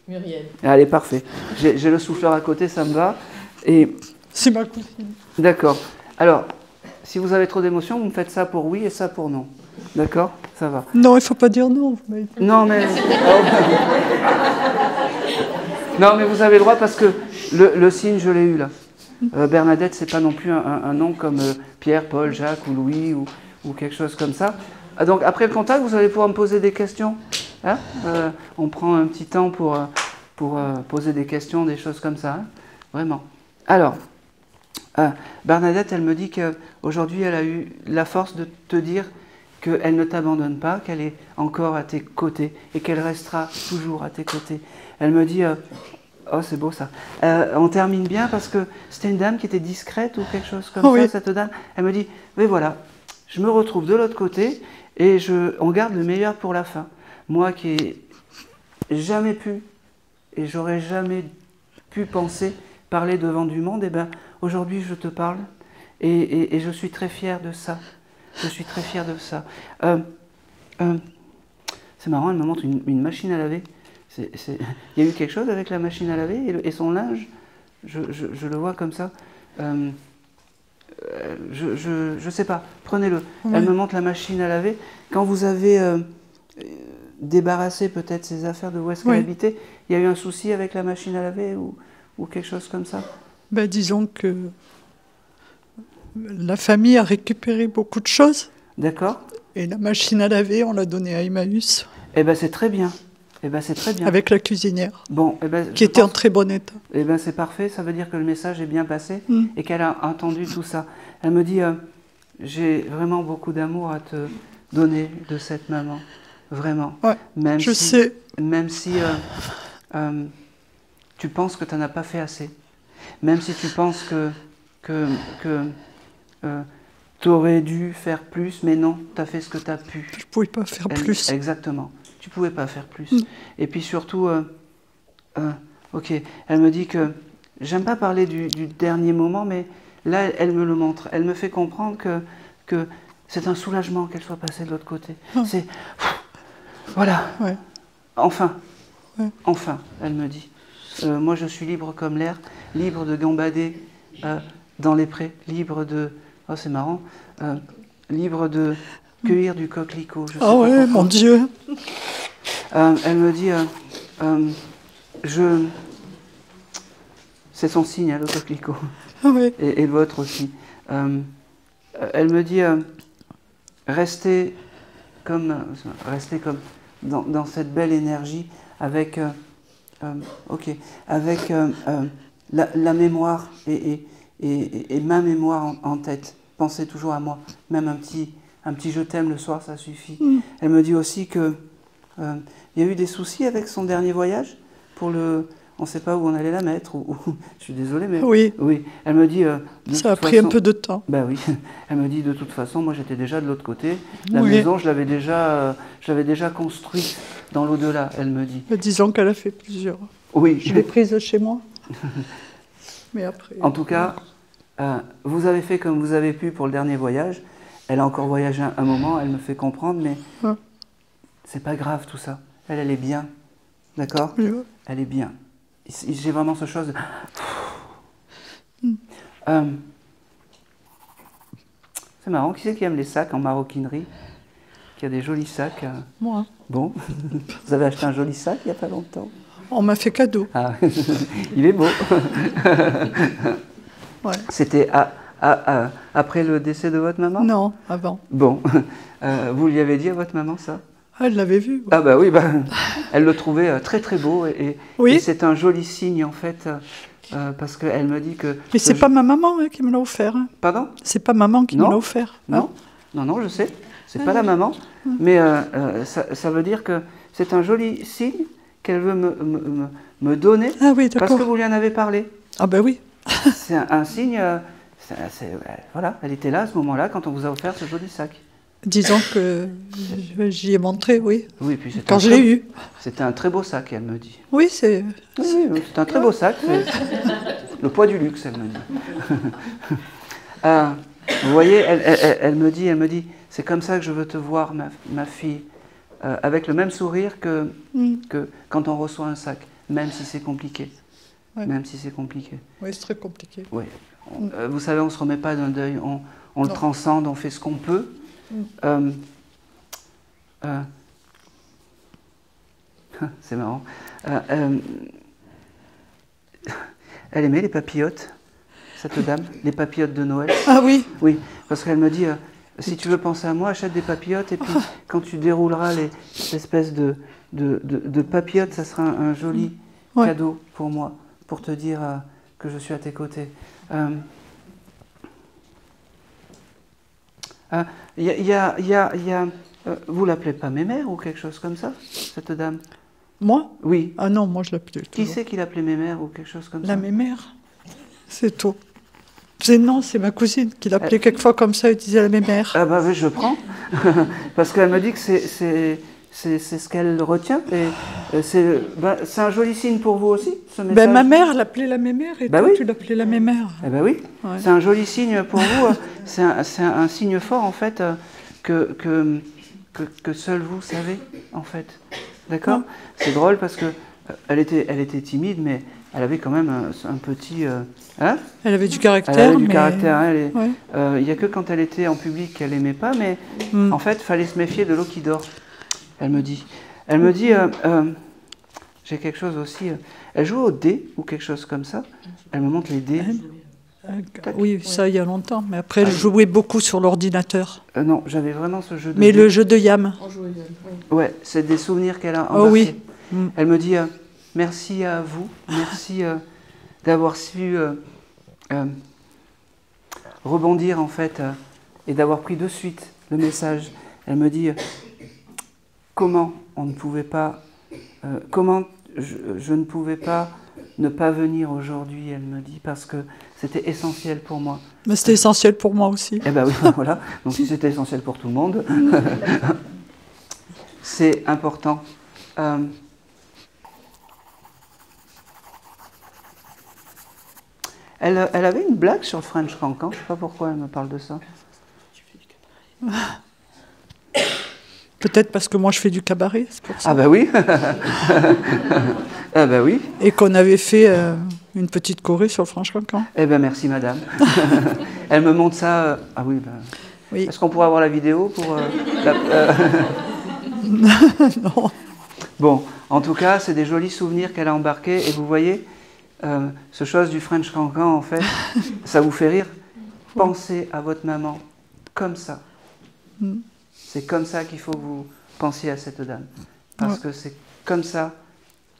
Muriel. Allez, parfait. J'ai le souffleur à côté, ça me va. C'est ma cousine. D'accord. Alors, si vous avez trop d'émotions, vous me faites ça pour oui et ça pour non. D'accord? Ça va. Non, il ne faut pas dire non. Non, mais... non, mais vous avez le droit parce que le signe, je l'ai eu là. Bernadette, c'est pas non plus un nom comme Pierre, Paul, Jacques ou Louis ou quelque chose comme ça. Donc, après le contact, vous allez pouvoir me poser des questions. Hein? On prend un petit temps pour poser des questions, des choses comme ça. Hein? Vraiment. Alors... Bernadette, elle me dit qu'aujourd'hui, elle a eu la force de te dire qu'elle ne t'abandonne pas, qu'elle est encore à tes côtés et qu'elle restera toujours à tes côtés. Elle me dit, oh c'est beau ça, on termine bien parce que c'était une dame qui était discrète ou quelque chose comme ça, cette dame. Elle me dit, mais voilà, je me retrouve de l'autre côté Et on garde le meilleur pour la fin. Moi qui ai jamais pu, et j'aurais jamais pu penser parler devant du monde, et ben aujourd'hui je te parle, et je suis très fier de ça. Je suis très fier de ça. C'est marrant, elle me montre une machine à laver. Il y a eu quelque chose avec la machine à laver et son linge. Je le vois comme ça. Je sais pas, prenez-le. Oui. Elle me montre la machine à laver. Quand vous avez débarrassé peut-être ses affaires de où est-ce qu'elle habitait, il y a eu un souci avec la machine à laver ou quelque chose comme ça? Ben, disons que la famille a récupéré beaucoup de choses. D'accord. Et la machine à laver, on l'a donnée à Emmaüs. Eh ben c'est très bien. Eh ben, c'est très bien. Avec la cuisinière, bon, eh ben, qui était en très bon état. Eh ben, c'est parfait, ça veut dire que le message est bien passé et qu'elle a entendu tout ça. Elle me dit, j'ai vraiment beaucoup d'amour à te donner de cette maman, vraiment. Ouais, même je si, sais. Même si tu penses que tu n'en as pas fait assez, même si tu penses que tu aurais dû faire plus, mais non, tu as fait ce que tu as pu. Je ne pouvais pas faire plus. Exactement. Tu ne pouvais pas faire plus. Et puis surtout, ok, elle me dit que, j'aime pas parler du dernier moment, mais là, elle me le montre. Elle me fait comprendre que c'est un soulagement qu'elle soit passée de l'autre côté. C'est, voilà, enfin, enfin, elle me dit. Moi, je suis libre comme l'air, libre de gambader dans les prés, libre de, oh c'est marrant, libre de cueillir du coquelicot. Ah ouais, mon Dieu. Elle me dit, c'est son signe, hein, le coquelicot. Ah ouais. Et le vôtre aussi. Elle me dit, restez comme dans cette belle énergie avec, avec la mémoire et ma mémoire en tête. Pensez toujours à moi, même un petit je t'aime le soir, ça suffit. Elle me dit aussi que il y a eu des soucis avec son dernier voyage pour le. On ne sait pas où on allait la mettre. Je suis désolée, mais oui. Elle me dit. Ça a pris un peu de temps. Ben oui. Elle me dit de toute façon, moi j'étais déjà de l'autre côté. La maison, je l'avais déjà construite dans l'au-delà. Elle me dit. Mais disons qu'elle a fait plusieurs. Oui. Je l'ai prise chez moi. Mais après. En tout cas, vous avez fait comme vous avez pu pour le dernier voyage. Elle a encore voyagé un moment. Elle me fait comprendre, mais c'est pas grave tout ça. Elle est bien, d'accord ? Elle est bien. J'ai vraiment ce chose de... C'est marrant, qui c'est qui aime les sacs en maroquinerie? Qui a des jolis sacs? Moi. Bon, vous avez acheté un joli sac il n'y a pas longtemps? On m'a fait cadeau. Ah, il est beau. C'était après le décès de votre maman? Non, avant. Bon, vous lui avez dit à votre maman ça? Ah, elle l'avait vu. Ah bah oui, elle le trouvait très très beau et c'est un joli signe en fait, parce qu'elle me dit que... Mais c'est pas ma maman qui me l'a offert. Hein. Pardon? C'est pas maman qui me l'a offert. Non, non, je sais, c'est pas la maman, mais ça veut dire que c'est un joli signe qu'elle veut me donner parce que vous lui en avez parlé. Ah ben oui. C'est un signe, voilà, elle était là à ce moment-là quand on vous a offert ce joli sac. Disons que j'y ai montré, oui. Oui, puis quand je l'ai eu. C'était un très beau sac, elle me dit. Oui, c'est un très beau sac. Le poids du luxe, elle me dit. Vous voyez, elle me dit, c'est comme ça que je veux te voir, ma fille, avec le même sourire que quand on reçoit un sac, même si c'est compliqué. Ouais. Même si c'est compliqué. Oui, c'est très compliqué. Oui. Vous savez, on ne se remet pas d'un deuil, on le transcende, on fait ce qu'on peut. C'est marrant. Elle aimait les papillotes, cette dame, les papillotes de Noël. Ah oui? Oui, parce qu'elle me dit, si tu veux penser à moi, achète des papillotes et puis quand tu dérouleras l'espèce de papillotes, ça sera un joli cadeau pour moi, pour te dire que je suis à tes côtés. Vous l'appelez pas Mémère ou quelque chose comme ça, cette dame? Moi? Oui. Ah non, moi je l'appelais toujours. Qui c'est qui l'appelait Mémère ou quelque chose comme ça? La Mémère, c'est tout. C'est ma cousine qui l'appelait quelquefois comme ça et disait la Mémère. Ah bah oui, je prends. parce qu'elle me dit que c'est ce qu'elle retient. Et c'est un joli signe pour vous aussi, ce message. Ben, ma mère l'appelait la mémère et bah toi oui. tu l'appelais la mémère. Eh ben oui, Ouais. c'est un joli signe pour vous. C'est un signe fort en fait que seul vous savez en fait. D'accord. C'est drôle parce que elle était timide, mais elle avait quand même un petit. Hein, Elle avait du caractère. elle avait du mais... caractère. Hein, Ouais. il n'y a que quand elle était en public qu'elle aimait pas, mais en fait, fallait se méfier de l'eau qui dort. Elle me dit. Elle me dit. J'ai quelque chose aussi. Elle joue au dé ou quelque chose comme ça. Elle me montre les dés. Oui, ça il y a longtemps, mais après elle jouait beaucoup sur l'ordinateur. Non, j'avais vraiment ce jeu de Mais dés. le jeu de Yam. Ouais, c'est des souvenirs qu'elle a embarqués. Oh oui. Elle me dit merci à vous, merci d'avoir su rebondir en fait et d'avoir pris de suite le message. Elle me dit comment on ne pouvait pas, comment je ne pouvais pas ne pas venir aujourd'hui. Elle me dit parce que c'était essentiel pour moi. Mais c'était essentiel pour moi aussi. Eh ben oui, voilà. Donc si c'était essentiel pour tout le monde, c'est important. Elle avait une blague sur le French Cancan, je ne sais pas pourquoi elle me parle de ça. Peut-être parce que moi je fais du cabaret, c'est pour ça. Ah bah oui. Ah bah oui. Et qu'on avait fait une petite choré sur le French Cancan. Eh ben merci madame. Elle me montre ça. Ah oui. Bah... Oui. Est-ce qu'on pourrait avoir la vidéo pour Non. Bon, en tout cas, c'est des jolis souvenirs qu'elle a embarqués. Et vous voyez, ce chose du French Cancan, en fait, ça vous fait rire. Pensez à votre maman comme ça. C'est comme ça qu'il faut que vous pensiez à cette dame. Parce que c'est comme ça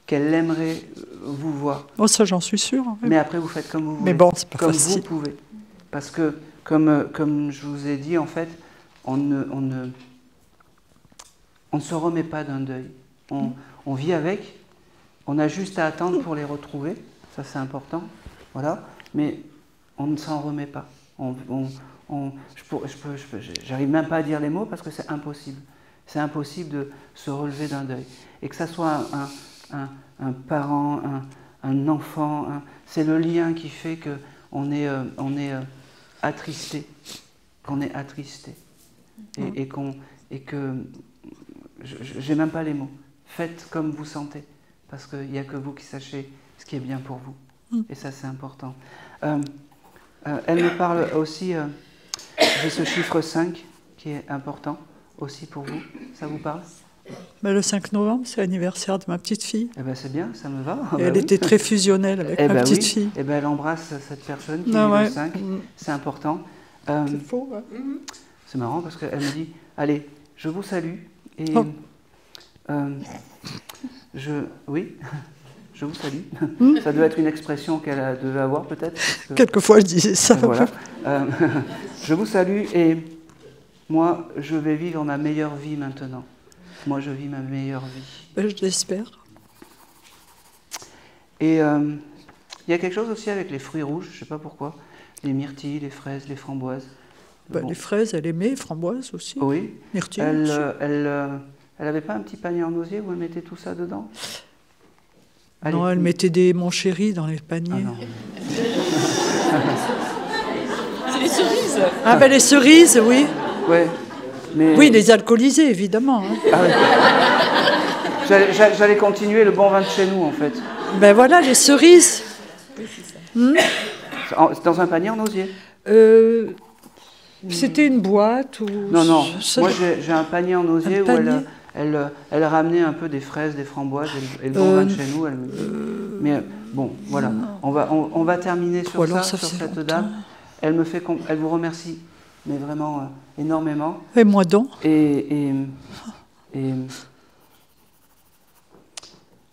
qu'elle aimerait vous voir. Oh, ça, j'en suis sûre. Oui. Mais après, vous faites comme vous voulez. Mais bon, c'est pas comme facile. vous pouvez. Parce que, comme je vous ai dit, en fait, on ne se remet pas d'un deuil. On vit avec. On a juste à attendre pour les retrouver. Ça, c'est important. Voilà. Mais on ne s'en remet pas. J'arrive même pas à dire les mots parce que c'est impossible. C'est impossible de se relever d'un deuil. Et que ça soit un parent, un enfant, c'est le lien qui fait qu'on est attristé. Qu'on est attristé. Et que j'ai même pas les mots. Faites comme vous sentez. Parce qu'il n'y a que vous qui sachez ce qui est bien pour vous. Et ça, c'est important. Elle me parle aussi, j'ai ce chiffre 5 qui est important aussi pour vous. Ça vous parle? Ben, le 5 novembre, c'est l'anniversaire de ma petite fille. Eh ben, c'est bien, ça me va. Et elle était très fusionnelle avec ma petite fille. Eh ben, elle embrasse cette personne qui est le 5. C'est important. C'est faux, ouais. C'est marrant parce qu'elle me dit, allez, je vous salue. Et oui, je vous salue. Ça doit être une expression qu'elle devait avoir peut-être. Quelquefois, je disais ça. Voilà. Je vous salue et moi, je vais vivre ma meilleure vie maintenant. Moi, je vis ma meilleure vie. Ben, je l'espère. Et il y a quelque chose aussi avec les fruits rouges, je ne sais pas pourquoi. Les myrtilles, les fraises, les framboises. Ben, bon. Les fraises, elle aimait, les framboises aussi. Oui. Myrtilles elle n'avait pas un petit panier en osier où elle mettait tout ça dedans? Non, allez. Elle mettait des mon chéri dans les paniers. C'est les cerises. Ah ben les cerises, oui. Ouais. Mais... Oui, les alcoolisés, évidemment. Hein. Ah ouais. J'allais continuer le bon vin de chez nous, en fait. Ben voilà, les cerises. Dans un panier en osier? C'était une boîte ou... Non, moi j'ai un panier en osier où elle ramenait un peu des fraises, des framboises et le bon vin de chez nous. Mais bon, voilà, on va terminer sur ça, sur cette dame. Elle vous remercie, mais vraiment énormément. Et moi donc. Et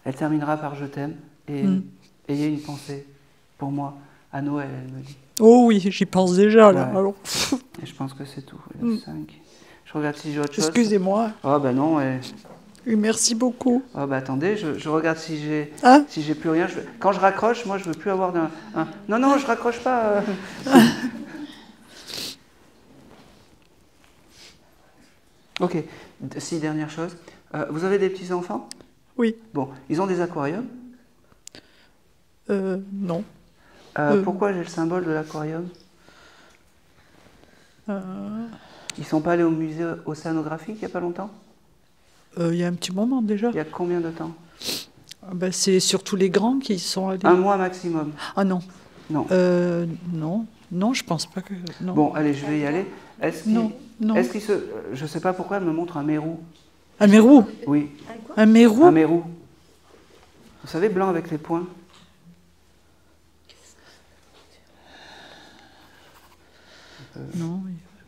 elle terminera par je t'aime et ayez une pensée pour moi à Noël, elle me dit. Oh oui, j'y pense déjà là. Ouais. Alors... Et je pense que c'est tout. 5. Je regarde si j'ai autre chose. Excusez-moi. Oh ben non. Oui, merci beaucoup. Oh ben attendez, je regarde si j'ai plus rien. Quand je raccroche, moi je veux plus avoir d'un. Non, je raccroche pas. Ok, 6 dernières choses. Vous avez des petits-enfants? Oui. Bon, ils ont des aquariums? Non. Pourquoi j'ai le symbole de l'aquarium? Ils sont pas allés au musée océanographique il n'y a pas longtemps? Il y a un petit moment déjà. Il y a combien de temps? Ben, c'est surtout les grands qui y sont allés. 1 mois maximum. Ah non. Non. Non. Non, je pense pas que... Non. Bon, allez, je vais y aller. Est-ce Non. qu'il se... Je sais pas pourquoi elle me montre un mérou. Un mérou? Oui. Un mérou? Un mérou. Vous savez, blanc avec les points. Non.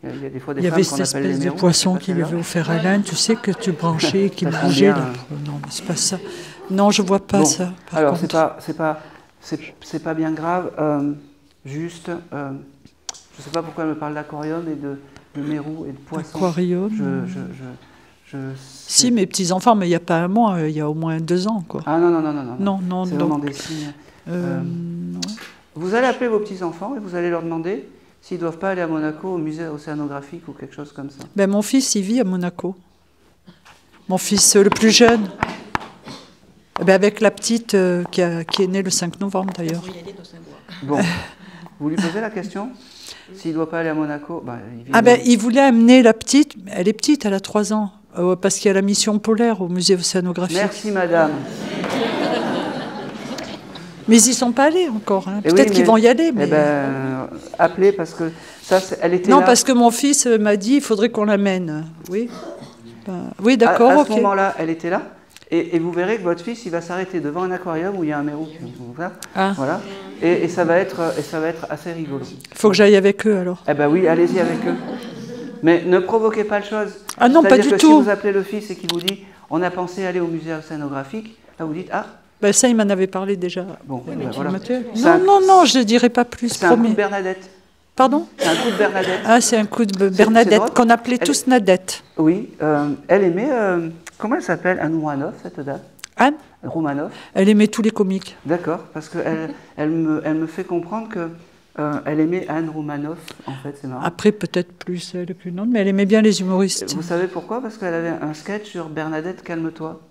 Il y a des fois des Il y femmes avait qu'on cette appelle les espèce de mérous, poisson c'est pas qu'il celle-là. avait offert à l'Inde, tu sais, que tu branchais, qui Ça bougeait. vient, Là. Non, mais c'est pas ça. Non, je vois pas Bon, ça. Par alors, contre. c'est pas bien grave. Juste, je sais pas pourquoi elle me parle d'aquarium et de mérou et de poisson. Aquarium. Si, mes petits-enfants, mais il n'y a pas un mois, il y a au moins 2 ans, quoi. Ah non. Non, c'est vraiment des signes. Vous allez appeler vos petits-enfants et vous allez leur demander s'ils ne doivent pas aller à Monaco au musée océanographique ou quelque chose comme ça. Ben, mon fils, il vit à Monaco. Mon fils le plus jeune. Ben, avec la petite qui est née le 5 novembre, d'ailleurs. Bon, vous lui posez la question? S'il ne doit pas aller à Monaco, il voulait amener la petite, elle est petite, elle a 3 ans, parce qu'il y a la mission polaire au musée océanographique. Merci madame. Mais ils n'y sont pas allés encore, hein. Peut-être qu'ils vont y aller. Mais... appelez parce que ça, elle était non, là. parce que mon fils m'a dit il faudrait qu'on l'amène. Oui, oui, d'accord, à ok. ce moment-là, elle était là. Et vous verrez que votre fils, il va s'arrêter devant un aquarium où il y a un mérou. Voilà. Et ça va être assez rigolo. Il faut que j'aille avec eux alors. Eh ben oui, allez-y avec eux. Mais ne provoquez pas le chose. Ah non, pas du C'est-à-dire que tout. si vous appelez le fils et qu'il vous dit on a pensé aller au musée océanographique, là vous dites ah. Ben ça, il m'en avait parlé déjà. Bon, voilà. Non, je ne dirai pas plus. C'est un coup de Bernadette. Pardon? C'est un coup de Bernadette. Ah, c'est un coup de Bernadette qu'on appelait tous Nadette. Oui, elle aimait. Comment elle s'appelle? Anne Roumanoff, cette dame? Anne Roumanoff. Elle aimait tous les comiques. D'accord, parce qu'elle elle me fait comprendre que elle aimait Anne Roumanoff, en fait, c'est marrant. Après, peut-être plus elle, plus non, mais elle aimait bien les humoristes. Vous savez pourquoi? Parce qu'elle avait un sketch sur Bernadette, calme-toi.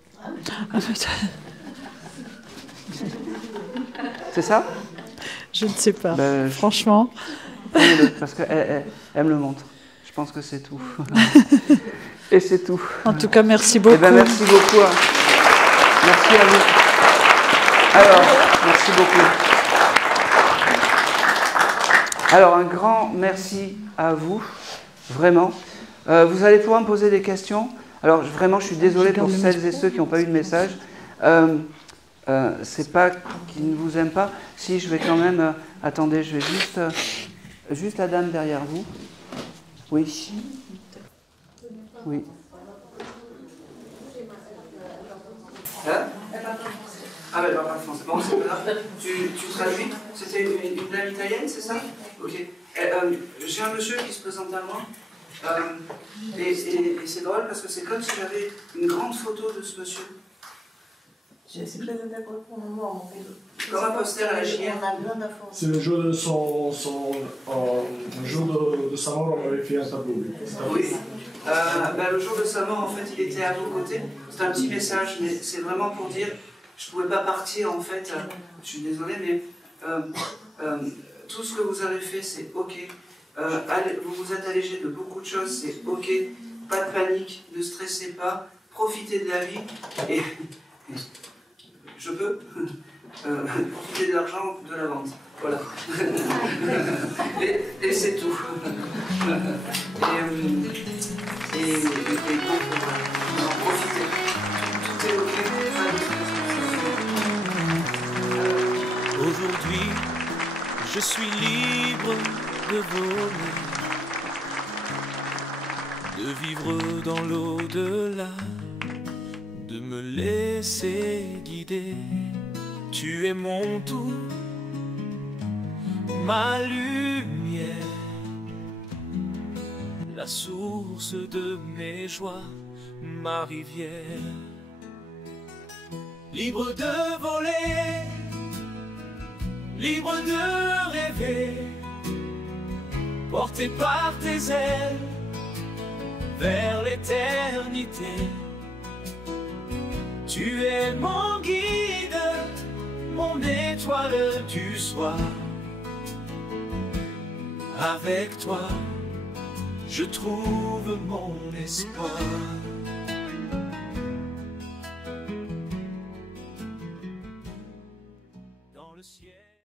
C'est ça? Je ne sais pas, franchement. Parce qu'elle me le montre. Je pense que c'est tout. Et c'est tout. En tout cas, merci beaucoup. Eh ben, merci beaucoup. Merci à vous. Alors, merci beaucoup. Alors, un grand merci à vous, vraiment. Vous allez pouvoir me poser des questions. Alors, vraiment, je suis désolé pour celles et ceux qui n'ont pas eu de message. C'est pas qu'ils ne vous aiment pas. Si, je vais quand même... attendez, je vais juste la dame derrière vous. Oui. Oui. Hein? Ah ben, elle parle pas français. Bon, c'est pas grave. Tu traduis? C'était une dame italienne, c'est ça? Ok. J'ai un monsieur qui se présente à moi. Et c'est drôle parce que c'est comme si j'avais une grande photo de ce monsieur. C'est présenté pour le moment. Comme un poster à la JR. C'est le jour de le jour de sa mort, on avait fait un tableau. Oui. Le jour de sa mort, en fait, il était à vos côtés. C'est un petit message, mais c'est vraiment pour dire, je ne pouvais pas partir, en fait. Je suis désolé, mais tout ce que vous avez fait, c'est OK. Vous vous êtes allégé de beaucoup de choses, c'est OK. Pas de panique, ne stressez pas, profitez de la vie. Et je peux profiter de l'argent de la vente. Voilà. et c'est tout. Et donc, voilà. Profitez. Tout est OK. Aujourd'hui, je suis libre de voler, de vivre dans l'au-delà, de me laisser guider. Tu es mon tout, ma lumière, la source de mes joies, ma rivière. Libre de voler, libre de rêver, porté par tes ailes, vers l'éternité. Tu es mon guide, mon étoile du soir. Avec toi, je trouve mon espoir.